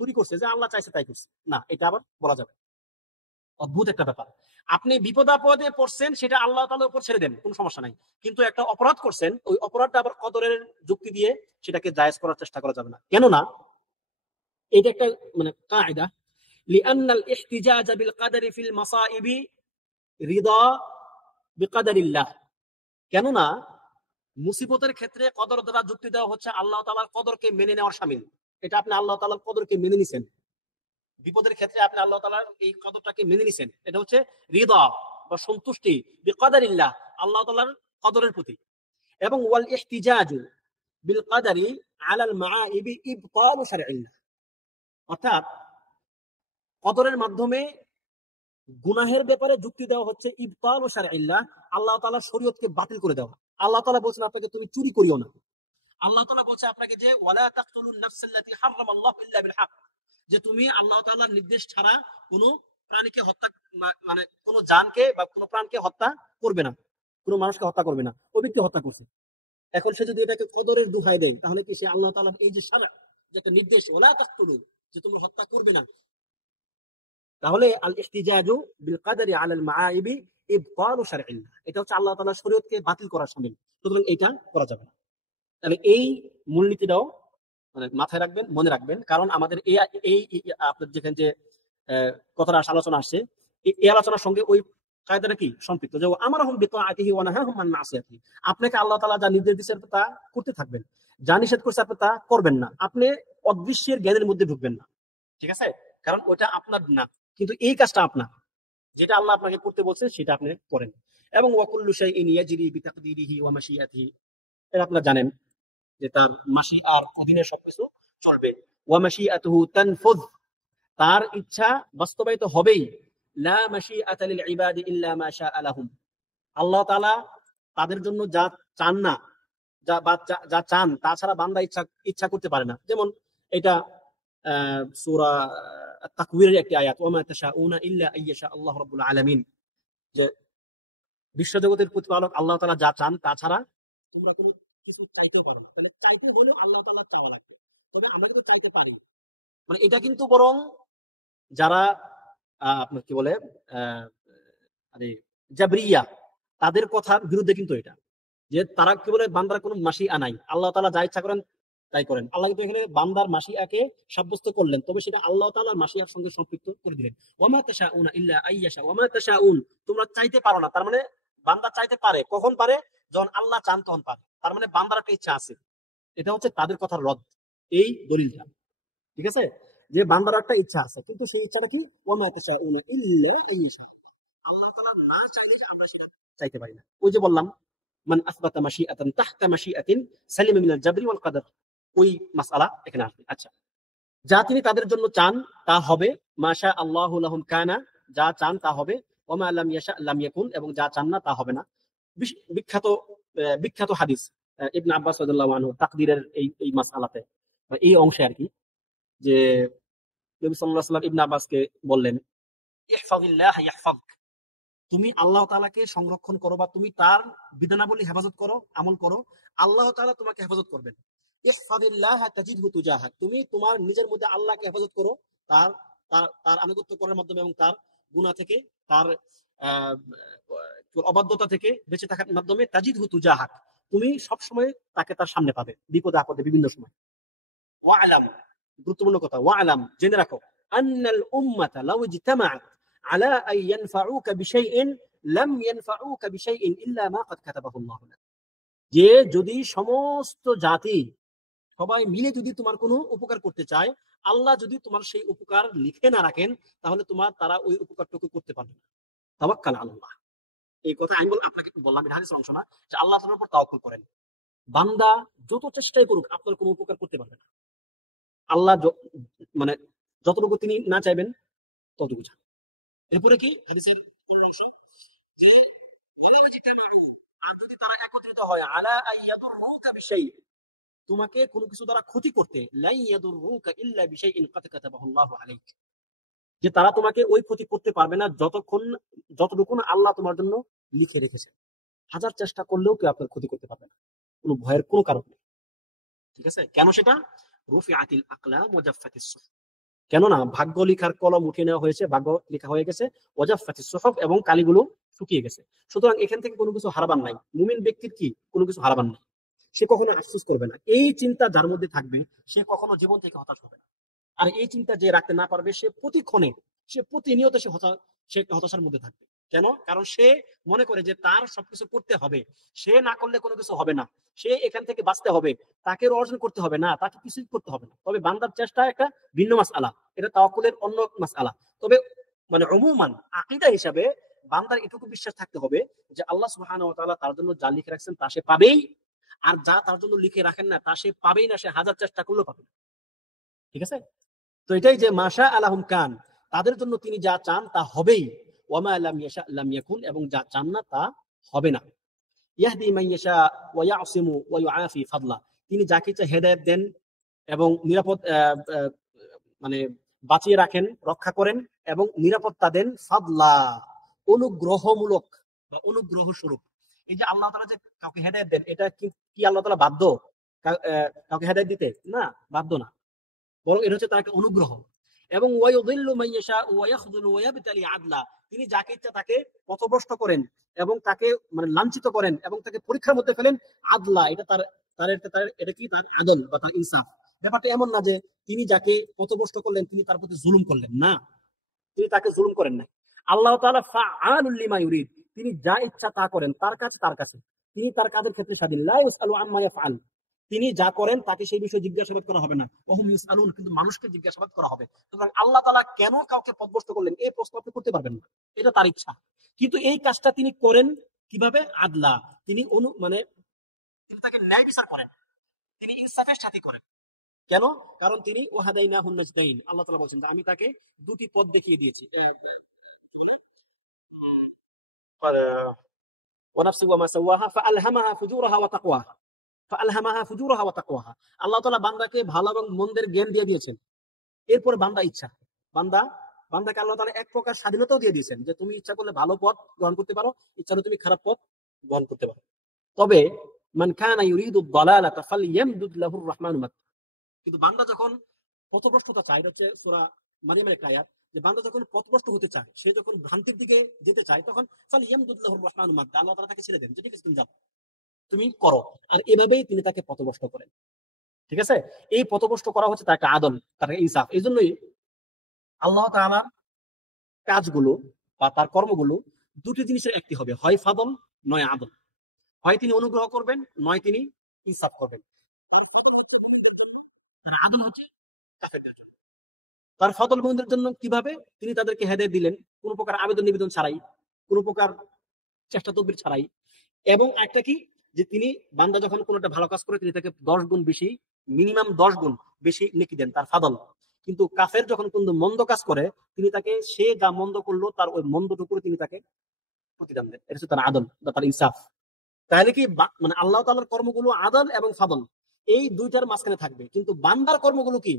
চুরি করছে, যে আল্লাহ চাইছে তাই করছে, না, এটা আবার বলা যাবে। অদ্ভুত একটা ব্যাপার। আপনি বিপদ আপদে পড়ছেন, সেটা আল্লাহ তাআলার উপর ছেড়ে দেন, কোনো সমস্যা নাই। কিন্তু একটা অপরাধ করছেন, ওই অপরাধটা আবার কদরের যুক্তি দিয়ে সেটাকে জায়েজ করার চেষ্টা করা যাবে না। কেননা এটা একটা মানে কায়দা, লিআন্নাল ইহতিজাজ বিল কদরি ফিল মাসাইবি রিদা বিকদরিল্লাহ। কেননা মুসিবতের ক্ষেত্রে কদর দ্বারা যুক্তি দেওয়া হচ্ছে আল্লাহ তাআলার কদরকে মেনে নেওয়ার শামিল। এটা আপনি আল্লাহ তাআলার কদরকে মেনে নিছেন, বিপদের ক্ষেত্রে আপনি আল্লাহ তাআলার এই কদরটাকে মেনে নিছেন, এটা হচ্ছে রিদা বা সন্তুষ্টি বিকদরিল্লাহ, আল্লাহ তাআলার কদরের প্রতি। এবং ওয়াল ইহতিজাজু বিল কদরি আলাল মাআইবি ইবতালু শারঈল্লাহ, অর্থাৎ কদরের মাধ্যমে গুনাহের ব্যাপারে যুক্তি দেওয়া হচ্ছে ইবতালু শারঈল্লাহ, আল্লাহ তাআলার শরীয়তকে বাতিল করে দেওয়া। আল্লাহ তাআলা বলেছেন আপনাকে তুমি চুরি করিও না। আল্লাহ তাআলা বলছে আপনাকে যে ওয়ালা তাকতুলুন নাফসাল্লাতী হারামাল্লাহু ইল্লা বিল হক, যে তুমি আল্লাহ তাআলার নির্দেশ ছাড়া কোনো প্রাণীকে হত্যা মানে কোনো জানকে বা কোনো প্রাণকে হত্যা করবে না, কোনো মানুষকে হত্যা করবে না। ওই ব্যক্তি হত্যা করছে, এখন সে যদি এটাকে কদরের দোহাই দেয় তাহলে কি সে আল্লাহ তাআলার এই যে শারঈ, যে একটা নির্দেশ, ওয়ালা তাকতুলু, যে তোমরা হত্যা করবে না। তাহলে আল ইহতিজাজু বিল কাদারি আলাল মাআইবি ইবতালু শারঈল্লাহ, এটা হচ্ছে আল্লাহ তাআলার শরীয়তকে বাতিল করার শামিল। সুতরাং এটা করা যাবে না। তাহলে এই মূলনীতিটাও মানে মাথায় রাখবেন, মনে রাখবেন। কারণ আমাদের এই এই আপনার যেখানে যে কথাটা আলোচনা আসছে, এই আলোচনার সঙ্গে ওই কায়দাটা কি সম্পৃক্ত, যে আমারহুম বিতাআতিহি ওয়া নাহাহুম আন মাসিয়াতিহি। আপনাকে আল্লাহ তাআলা যা নির্দেশ দিয়েছেন তা করতে থাকবেন, যা নিষেধ করছে আপনি তা করবেন না। আপনি অদৃশ্যের জ্ঞানের মধ্যে ঢুকবেন না, ঠিক আছে? কারণ ওটা আপনার না, কিন্তু এই কাজটা আপনার, যেটা আল্লাহ আপনাকে করতে বলছেন সেটা আপনি করেন। এবং ওয়াকুল্লু শাইইন ইয়াজরি বিতাকদীরিহি ওয়া মাশিয়াতিহি, এটা আপনারা জানেন যে তার মাশিআর অধীনে সবকিছু চলবে। ওয়া মাশিআতুহু তানফুয, তার ইচ্ছা বাস্তবায়িত হবেই। লা মাশিআতা লিল ইবাদি ইল্লা মা শাআ লাহুম, আল্লাহ তাআলা তাদের জন্য যা চান না, যা চান তাছাড়া বান্দা ইচ্ছা করতে পারে না। যেমন এটা সূরা আত-তাকওয়িরের একটি আয়াত, ওয়া মা তাশাউনা ইল্লা আইয়াশা আল্লাহু রাব্বুল আলামিন, যে বিশ্বজগতের প্রতিপালক আল্লাহ তাআলা যা চান তাছাড়া তোমরা কোনো কিছু চাইতেও পারো না। তাহলে চাইতে হলেও আল্লাহ তাআলা চাওয়া লাগবে, তবে আমরা কিন্তু চাইতে পারি। মানে এটা কিন্তু বরং যারা আপনার কি বলে আরে জাবরিয়া, তাদের কথার বিরুদ্ধে কিন্তু এটা, যে তারা কি বলে বান্দার কোনো মাশিআ নাই, আল্লাহ তাআলা যা ইচ্ছা করেন তাই করেন। আল্লাহ কিন্তু এখানে বান্দার মাশিআকে সাব্যস্ত করলেন, তবে সেটা আল্লাহ তাআলার মাশিআর সঙ্গে সম্পৃক্ত করে দিলেন। ওয়া মা তাশাউনা ইল্লা আইয়াশা, ওয়া মা তাশাউন, তোমরা চাইতে পারো না। তার মানে বান্দা চাইতে পারে, কখন পারে? যখন আল্লাহ চান তখন পারে। তার মানে বান্দার একটা ইচ্ছা আছে। এটা হচ্ছে তাদের কথার রদ, এই দলিলটা, ঠিক আছে? যে বান্দার একটা ইচ্ছা আছে, কিন্তু সেই ইচ্ছাটা কি? ওয়া মা তাশাউনা ইল্লা আইয়াশা, আল্লাহ তাআলা না চাইলে আমরা সেটা চাইতে পারি না। ওই যে বললাম, মান আসবাতা মাশিআতান তাহতা মাশিআতিন সালিমা মিনাল জাবরি ওয়াল কদর, ওই মাসআলা এখানে আসবে। আচ্ছা, যা তিনি তাদের জন্য চান তা হবে। মাশা আল্লাহু লাহুম কানা, যা চান তা হবে। ওয়া মা লাম ইয়াশা লাম ইয়াকুন, এবং যা চান না তা হবে না। বিখ্যাত বিখ্যাত হাদিস ইবনে আব্বাস রাদিয়াল্লাহু আনহু তাকদীরের এই মাসআলাতে বা এই অংশে আর কি, যে নবী সাল্লাল্লাহু আলাইহি ওয়াসাল্লাম ইবনে আব্বাসকে বললেন, ইহফাজিল্লাহ ইয়াহফাযক, তুমি আল্লাহ তাআলাকে সংরক্ষণ করো বা তুমি তার বিধানাবলী হেফাজত করো, আমল করো, আল্লাহ তাআলা তোমাকে হেফাজত করবেন। ইহফাজিল্লাহ তাজিদহু তুজাহাক, তুমি তোমার নিজের মধ্যে আল্লাহকে হেফাজত করো, তার তার তার আনুগত্য করার মাধ্যমে এবং তার গুনাহ থেকে, তার আহ, অবাধ্যতা থেকে বেঁচে থাকার মাধ্যমে। তাজিদহু তুজাহাক, তুমি সব সময় তাকে তার সামনে পাবে, বিপদে আপদে বিভিন্ন সময়। ওয়া'লাম, গুরুত্বপূর্ণ কথা, ওয়া'লাম, জেনে রাখো, আন্নাল উম্মাতা লাউ ইজতামাআত আলা আন ইয়ানফাউকা বিশাইইন লাম ইয়ানফাউকা বিশাইইন ইল্লা মা ক্বাদ কাতাবাহু আল্লাহু লাক, যে যদি সমস্ত জাতি সবাই মিলে যদি তোমার কোনো উপকার করতে চায়, আল্লাহ যদি তোমার সেই উপকার লিখে না রাখেন, তাহলে তারা ওই উপকারটুকু করতে পারবে না। তাওয়াক্কাল আলাল্লাহ, এই কথা আমি আপনাকে বললাম, এটা হাদিসের অংশ না, যে আল্লাহ তাআলার উপর তাওয়াক্কুল করেন। বান্দা যত চেষ্টাই করুক আপনার কোনো উপকার করতে পারবে না। আল্লাহ মানে যতটুকু তিনি না চাইবেন ততটুকু চান। এরপরে কি হাদিসের পরের অংশ, যে ওয়ালাউ ইজতামাউ, আর যদি তারা একত্রিত হয়, আলা আইয়াদুররুকা বিশাই, তোমাকে কোনো কিছু দ্বারা ক্ষতি করতে, লাই ইয়াদুররুকা ইল্লা বিশাইইন ক্বাদ কাতাবাহু আল্লাহু আলাইক, যে তারা তোমাকে ওই ক্ষতি করতে পারবে না যতটুকু না আল্লাহ তোমার জন্য লিখে রেখেছে। হাজার চেষ্টা করলেও কেউ আপনার ক্ষতি করতে পারবে না, কোনো ভয়ের কোনো কারণ নেই, ঠিক আছে? কেন সেটা? রুফিআতিল আকলাম ওয়া জাফফাতিস সুহুফ, কেননা ভাগ্য লিখার কলম উঠিয়ে নেওয়া হয়েছে, ভাগ্য লেখা হয়ে গেছে, ওয়াজাফাতিস সুহুফ, এবং কালিগুলো শুকিয়ে গেছে। সুতরাং এখান থেকে কোনো কিছু হারাবার নাই। মুমিন ব্যক্তির কি কোনো কিছু হারাবার নাই, সে কখনো আফসোস করবে না। এই চিন্তা যার মধ্যে থাকবে, সে কখনো জীবন থেকে হতাশ হবে না। আর এই চিন্তা যে রাখতে না পারবে, সে প্রতিক্ষণে, সে প্রতিনিয়ত সে হতাশার মধ্যে থাকবে। কেন? কারণ সে মনে করে যে তার সবকিছু করতে হবে, সে না করলে কোনো কিছু হবে না, সে এখান থেকে বাঁচতে হবে, তাকে অর্জন করতে হবে না, তাকে কিছুই করতে হবে না। তবে বান্দার চেষ্টা একটা ভিন্ন মাসআলা, এটা তাওয়াক্কুলের অন্য মাসআলা। তবে মানে উমুমান আকীদা হিসাবে বান্দার এটুকু বিশ্বাস থাকতে হবে যে আল্লাহ সুবহানাহু ওয়া তাআলা তার জন্য যা লিখে রাখছেন তা সে পাবেই, আর যা তার জন্য লিখে রাখেন না তা সে পাবেই না, সে হাজার চেষ্টা করলেও পাবে না, ঠিক আছে? তো এটাই যে মাশা আলাহুম কান, তাদের জন্য তিনি যা চান তা হবেই। ওয়ামা লাম ইয়াশা লাম ইয়াকুন, এবং যা চান না তা হবে না। ইয়াহদি মান ইয়াশা ওয়া ইয়াসিমু ওয়া ইউআফি ফাদলা, তিনি যাকে ইচ্ছা হেদায়েত দেন এবং নিরাপদ মানে বাঁচিয়ে রাখেন, রক্ষা করেন এবং নিরাপত্তা দেন। ফাদলা, অনুগ্রহমূলক বা অনুগ্রহ স্বরূপ। এই যে আল্লাহ তাআলা যে কাউকে হেদায়েত দেন, এটা কি আল্লাহ তাআলা বাধ্য কাউকে হেদায়েত দিতে? না, বাধ্য না। বরং এটা হচ্ছে তার একটা অনুগ্রহ। এবং ওয়ায়ুযিল্লু মান ইয়াশা ওয়া ইয়াখযুলু ওয়া ইয়াবতালি আদলা, তিনি যাকে ইচ্ছা তাকে পথভ্রষ্ট করেন এবং তাকে মানে লাঞ্ছিত করেন এবং তাকে পরীক্ষার মধ্যে ফেলেন আদলা। এটা তার তার এটা কি তার আদল বা তার ইনসাফ। ব্যাপারটা এমন না যে তিনি যাকে পথভ্রষ্ট করলেন তিনি তার প্রতি জুলুম করলেন, না, তিনি তাকে জুলুম করেন নাই। আল্লাহ তাআলা ফাআলুল লিমা ইউরিদ, তিনি যা ইচ্ছা তা করেন, তার কাছে তিনি তার কাজের ক্ষেত্রে স্বাধীন। লা ইউসআলু আম্মা ইয়াফআল, তিনি যা করেন তাকে সেই বিষয়ে জিজ্ঞাসাবাদ করা হবে না। ওহুম ইউসআলুন, কিন্তু মানুষকে জিজ্ঞাসাবাদ করা হবে। সুতরাং আল্লাহ তাআলা কেন কাউকে পথভ্রষ্ট করলেন এই প্রশ্ন আপনি করতে পারবেন না, এটা তার ইচ্ছা। কিন্তু এই কাজটা তিনি করেন কিভাবে? আদলা, তিনি মানে তিনি তাকে ন্যায় বিচার করেন, তিনি ইনসাফের সাথে করেন। কেন? কারণ তিনি ওয়াহাদাইনাহুন নাজদাইন, আল্লাহ তাআলা বলেছেন যে আমি তাকে দুটি পথ দেখিয়ে দিয়েছি। ওয়ানাফসি ওয়া মা সাওয়াহা ফাআলহামাহা ফুজুরাহা ওয়া তাকওয়াহা, ফাআলহামাহা ফুজুরাহা ওয়া তাকওয়াহা। আল্লাহ তাআলা বান্দাকে ভালো এবং মন্দের জ্ঞান দিয়ে দিয়েছেন। এরপর বান্দা ইচ্ছা, বান্দা বান্দাকে আল্লাহ তাআলা এক প্রকার স্বাধীনতাও দিয়ে দিয়েছেন যে তুমি ইচ্ছা করলে ভালো পথ গ্রহণ করতে পারো, ইচ্ছা করলে তুমি খারাপ পথ গ্রহণ করতে পারো। তবে মান কানা ইউরিদু দালালাতা ফালইয়ামদুদ লাহুর রাহমানু মাদ, কিন্তু বান্দা যখন পথভ্রষ্টতা চায়, এটা হচ্ছে সূরা মারিয়ামের একটা আয়াত, যে বান্দা যখন পথভ্রষ্ট হতে চায়, সে যখন ভ্রান্তির দিকে যেতে চায়, তখন ফালইয়ামদুদ লাহুর রাহমানু মাদ, আল্লাহ তাআলা তাকে ছেড়ে দেন যে ঠিক আছে তুমি যাও, তুমি করো। আর এভাবেই তিনি তাকে পথভ্রষ্ট করেন। ঠিক আছে, এই পথভ্রষ্ট করা হচ্ছে তার একটা আদল, তার একটা ইনসাফ। এই জন্যই আল্লাহ তাআলা কাজগুলো বা তার কর্মগুলো দুটি জিনিসের একটি হবে, হয় ফাদল নয় আদল। হয় তিনি অনুগ্রহ করবেন, নয় তিনি ইনসাফ করবেন। আর আদল হচ্ছে কাফেরদের জন্য। তার ফদল বন্ধুদের জন্য কিভাবে? তিনি তাদেরকে হেদায়েত দিলেন কোন প্রকার আবেদন নিবেদন ছাড়াই, কোন প্রকার চেষ্টা তদবির ছাড়াই। এবং একটা কি, যে তিনি বান্দা যখন কোনো একটা ভালো কাজ করে তিনি তাকে 10 গুণ বেশি, মিনিমাম 10 গুণ বেশি নেকি দেন, তার ফাদল। কিন্তু কাফের যখন কোনো মন্দ কাজ করে তিনি তাকে, সে যা মন্দ করলো তার ওই মন্দটুকু তিনি তাকে প্রতিদান দেন। এটা হচ্ছে তার আদল বা তার ইনসাফ। তাহলে কি মানে আল্লাহ তাআলার কর্মগুলো আদল এবং ফাদল এই দুইটার মাঝখানে থাকবে, কিন্তু বান্দার কর্মগুলো কি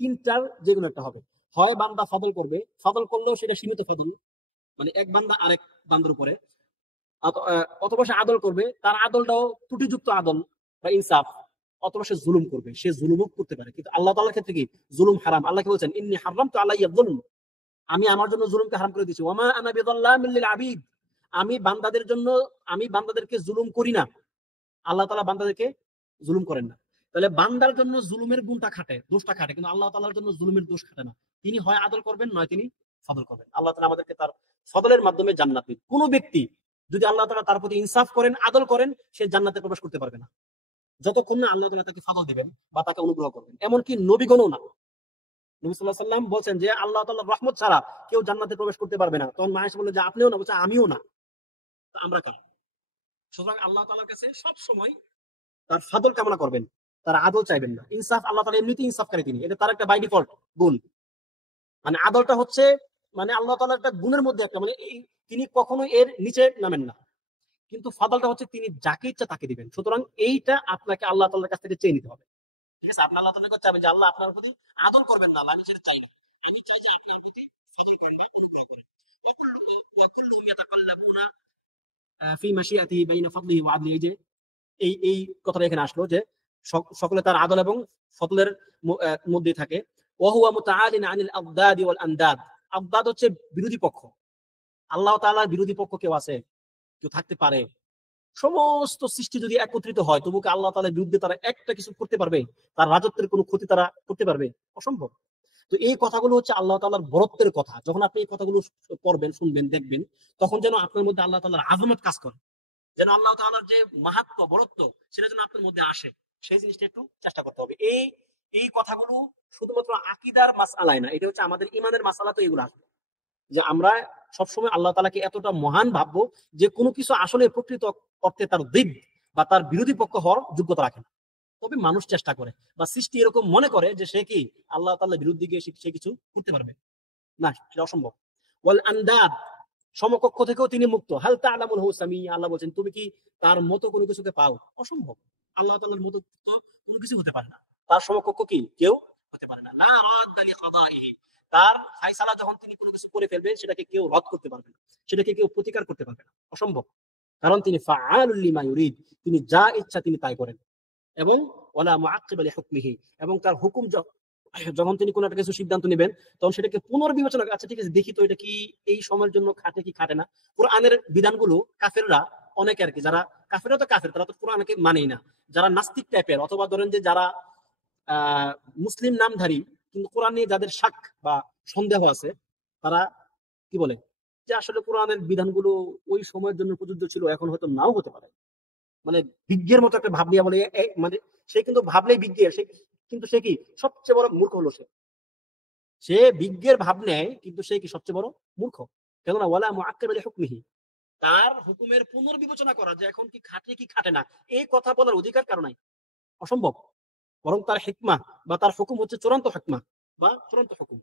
তিনটার যে কোনো একটা হবে। হয় বান্দা ফদল করবে, ফদল করলেও সেটা সীমিত ফদল, মানে এক বান্দা আরেক বান্দার উপরে, অথবা সে আদল করবে, তার আদলটাও ত্রুটিযুক্ত আদল বা ইনসাফ, অথবা সে জুলুম করবে, সে জুলুমও করতে পারে। কিন্তু আল্লাহ তাআলার ক্ষেত্রে কি জুলুম হারাম। আল্লাহ কি বলছেন? ইন্নী হারামতু আলাইয়া যুলম, আমি আমার জন্য জুলুমকে হারাম করে দিয়েছি। ওয়ামা আনা বিযাল্লামিল লিল আবিদ, আমি বান্দাদের জন্য, আমি বান্দাদেরকে জুলুম করি না। আল্লাহ তাআলা বান্দাদেরকে জুলুম করেন না। তাহলে বান্দার জন্য জুলুমের গুণটা খাটে, দোষটা খাটে, কিন্তু আল্লাহ তাআলার জন্য জুলুমের দোষ খাটে না। তিনি হয় আদল করবেন, নয় তিনি ফদল করবেন। আল্লাহ তাআলা আমাদেরকে তার ফদলের মাধ্যমে জান্নাত দিন। কোন ব্যক্তি যদি আল্লাহ তাআলা তার প্রতি ইনসাফ করেন, আদল করেন, সে জান্নাতে প্রবেশ করতে পারবে না যতক্ষণ না আল্লাহ তাআলা তাকে ফদল দিবেন বা তাকে অনুগ্রহ করবেন। এমনকি নবীগণও না। নবী সাল্লাল্লাহু আলাইহি ওয়াসাল্লাম বলছেন যে আল্লাহ তাআলার রহমত ছাড়া কেউ জান্নাতে প্রবেশ করতে পারবে না। তখন মায়ের বলল যে আপনিও না, বলছে আমিও না, আমরা কার? সুতরাং আল্লাহ তাআলার কাছে সব সময় তার ফাদল কামনা করবেন, তার আদল চাইবেন না। ইনসাফ, আল্লাহ তাআলা এমনিতেই ইনসাফকারী, তিনি, এটা তার একটা বাই ডিফল্ট গুণ। মানে আদলটা হচ্ছে মানে আল্লাহ তাআলার একটা গুণের মধ্যে একটা, মানে তিনি কখনো এর নিচে নামেন না। কিন্তু ফাদলটা হচ্ছে তিনি যাকে ইচ্ছা তাকে দিবেন। সুতরাং এইটা আপনাকে আল্লাহ তাআলার কাছ থেকে চেয়ে নিতে হবে। ঠিক আছে, আপনি আল্লাহ তাআলার কাছে চাইবেন যে আল্লাহ আপনার প্রতি আদল করবেন না, আমি সেটা চাই না, আমি চাই যে আপনার প্রতি ফাদল করেন বা অনুগ্রহ করেন। ওয়াকুল্লুহুম ইয়াতাকাল্লাবুনা ফি মাশিয়াতিহি বাইনা ফাদলিহি ওয়া আদলিহি, যে এই কথাটা এখানে আসলো যে সকলে তার আদল এবং ফদলের মধ্যে থাকে। ওয়াহুয়া মুতাআলিন আনিল আবদাদি ওয়াল আনদাদ, আবদাদ হচ্ছে বিরোধী পক্ষ। আল্লাহ তাআলার বিরোধী পক্ষ কেউ আছে? কেউ থাকতে পারে? সমস্ত সৃষ্টি যদি একত্রিত হয় তবু কি আল্লাহ তাআলার বিরুদ্ধে তারা একটা কিছু করতে পারবে? তার রাজত্বের কোনো ক্ষতি তারা করতে পারবে? অসম্ভব। তো এই কথাগুলো হচ্ছে আল্লাহ তাআলার বরত্বের কথা। যখন আপনি এই কথাগুলো পড়বেন, শুনবেন, দেখবেন, তখন যেন আপনার মধ্যে আল্লাহ তাআলার আযমত কাজ করে, যেন আল্লাহ তাআলার যে মাহাত্ম্য, বরত্ব, সেটা যেন আপনার মধ্যে আসে। সেই জিনিসটা একটু চেষ্টা করতে হবে। এই কথাগুলো শুধুমাত্র আকীদার মাসআলায় না, এটা হচ্ছে আমাদের ঈমানের মাসআলা। তো এগুলো আসবে যে আমরা সবসময় আল্লাহ তাআলাকে এতটা মহান ভাববো যে কোনো কিছু আসলে প্রকৃত অর্থে তার দিক বা তার বিরোধী পক্ষ হওয়ার যোগ্যতা রাখে না। তবে মানুষ চেষ্টা করে বা সৃষ্টি এরকম মনে করে যে সে কি আল্লাহ তাআলার বিরুদ্ধে গিয়ে সে কিছু করতে পারবে না, সেটা অসম্ভব। ওয়াল আনদাদ, সমকক্ষ থেকেও তিনি মুক্ত। হাল তা'লামু লাহু সামিয়্যা, আল্লাহ বলেন তুমি কি তার মতো কোনো কিছুকে পাও? অসম্ভব। আল্লাহ তাআলার মতো তো কোনো কিছু হতে পারে না। তার সমকক্ষ কি কেউ হতে পারে না। লা রাদ্দা লিকাদাইহি, তার ফায়সালা যখন তিনি কোনো কিছু করে ফেলবে সেটাকে কেউ রদ করতে পারবে না, সেটাকে কেউ প্রতিকার করতে পারবে না, অসম্ভব। কারণ তিনি ফাআলুল লিমা ইউরিদ, তিনি যা ইচ্ছা তিনি তাই করেন। এবং ওয়ালা মুআক্কিবা লিহুকমিহি, এবং তার হুকুম যখন তিনি কোনো একটা কিছু সিদ্ধান্ত নেবেন, তখন সেটাকে পুনর্বিবেচনা আচ্ছা ঠিক আছে দেখি তো এটা কি এই সময়ের জন্য খাটে কি খাটে না। কোরআনের বিধানগুলো কাফেররা অনেকে আর কি, যারা কাফেররা তো কাফের, তারা তো কোরআনকে মানেই না, যারা নাস্তিক টাইপের অথবা ধরেন যে যারা আহ মুসলিম নামধারী কিন্তু কোরআন নিয়ে যাদের শাক বা সন্দেহ আছে, তারা কি বলে যে আসলে কোরআনের বিধানগুলো ওই সময়ের জন্য প্রযোজ্য ছিল, এখন হয়তো নাও হতে পারে। মানে বিজ্ঞের মতো একটা ভাব নিয়ে বলে মানে সে কিন্তু ভাবলেই বিজ্ঞের, সে কিন্তু সে কি সবচেয়ে বড় মূর্খ হলো সে। সে বিজ্ঞের ভাব নেয় কিন্তু সে কি সবচেয়ে বড় মূর্খ। কেননা ওয়ালা মুআক্কিবা লিহুকমিহি, তার হুকুমের পুনর্বিবেচনা করা যে এখন কি খাটে কি খাটে না, এই কথা বলার অধিকার কারণ নাই, অসম্ভব। বরং তার হিকমা বা তার হুকুম হচ্ছে চূড়ান্ত হিকমা বা চূড়ান্ত হুকুম।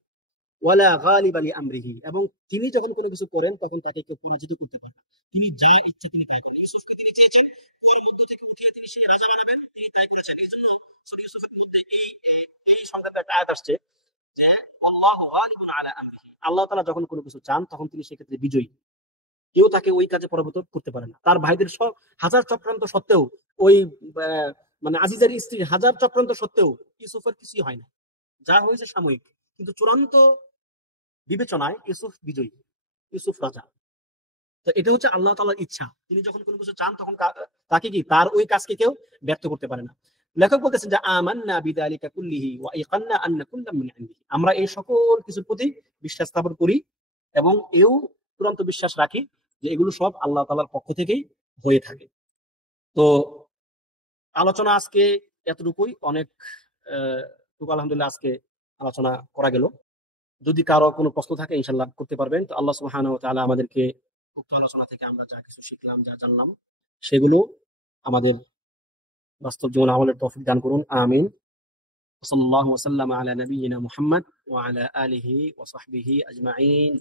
ওয়ালা গালিবা লিআমরিহি, এবং তিনি যখন কোনো কিছু করেন তখন তাকে কেউ পরাজিত করতে পারে না। তিনি যা ইচ্ছে তিনি তাই করেন। ইউসুফকে তিনি চেয়েছেন কুয়োর মধ্য থেকে উঠিয়ে তিনি সেই রাজা বানাবেন, তিনি তাই করেছেন। এই জন্য সূরা ইউসুফের মধ্যে এই সংক্রান্ত একটা আয়াত আসছে যে আল্লাহু গালিবুন আলা আমরিহি, আল্লাহ তাআলা যখন কোনো কিছু চান তখন তিনি সেক্ষেত্রে বিজয়ী, কেউ তাকে ওই কাজে পরাভূত করতে পারে না। তার ভাইদের হাজার চক্রান্ত সত্ত্বেও, ওই মানে আজিজের স্ত্রীর হাজার চক্রান্ত সত্ত্বেও ইউসুফের কিছুই হয় না, যা হয়েছে সাময়িক, কিন্তু চূড়ান্ত বিবেচনায় ইউসুফ বিজয়ী, ইউসুফ রাজা। তো এটা হচ্ছে আল্লাহ তাআলার ইচ্ছা, তিনি যখন কোনো কিছু চান তখন তাকে কি তার ওই কাজকে কেউ ব্যর্থ করতে পারে না। লেখক বলতেছেন যে আমান্না বিযালিকা কুল্লিহি ওয়া ইকান্না আন্না কুল্লাম মিন ইনদিহি, আমরা এই সকল কিছুর প্রতি বিশ্বাস স্থাপন করি এবং এও চূড়ান্ত বিশ্বাস রাখি যে এগুলো সব আল্লাহ তাআলার পক্ষ থেকেই হয়ে থাকে। তো আলোচনা আজকে এতটুকুই, অনেক আলহামদুলিল্লাহ আজকে আলোচনা করা গেল। যদি কারো কোনো প্রশ্ন থাকে ইনশাল্লাহ করতে পারবেন। তো আল্লাহ সুবহানাহু ওয়া তাআলা আমাদেরকে উক্ত আলোচনা থেকে আমরা যা কিছু শিখলাম, যা জানলাম, সেগুলো আমাদের বাস্তব জীবনে আমলের তৌফিক দান করুন, আমিন। সাল্লাল্লাহু ওয়া সাল্লামা আলা নাবিয়িনা মুহাম্মদ ওয়া আলা আলিহি ওয়া সাহবিহি আজমাইন।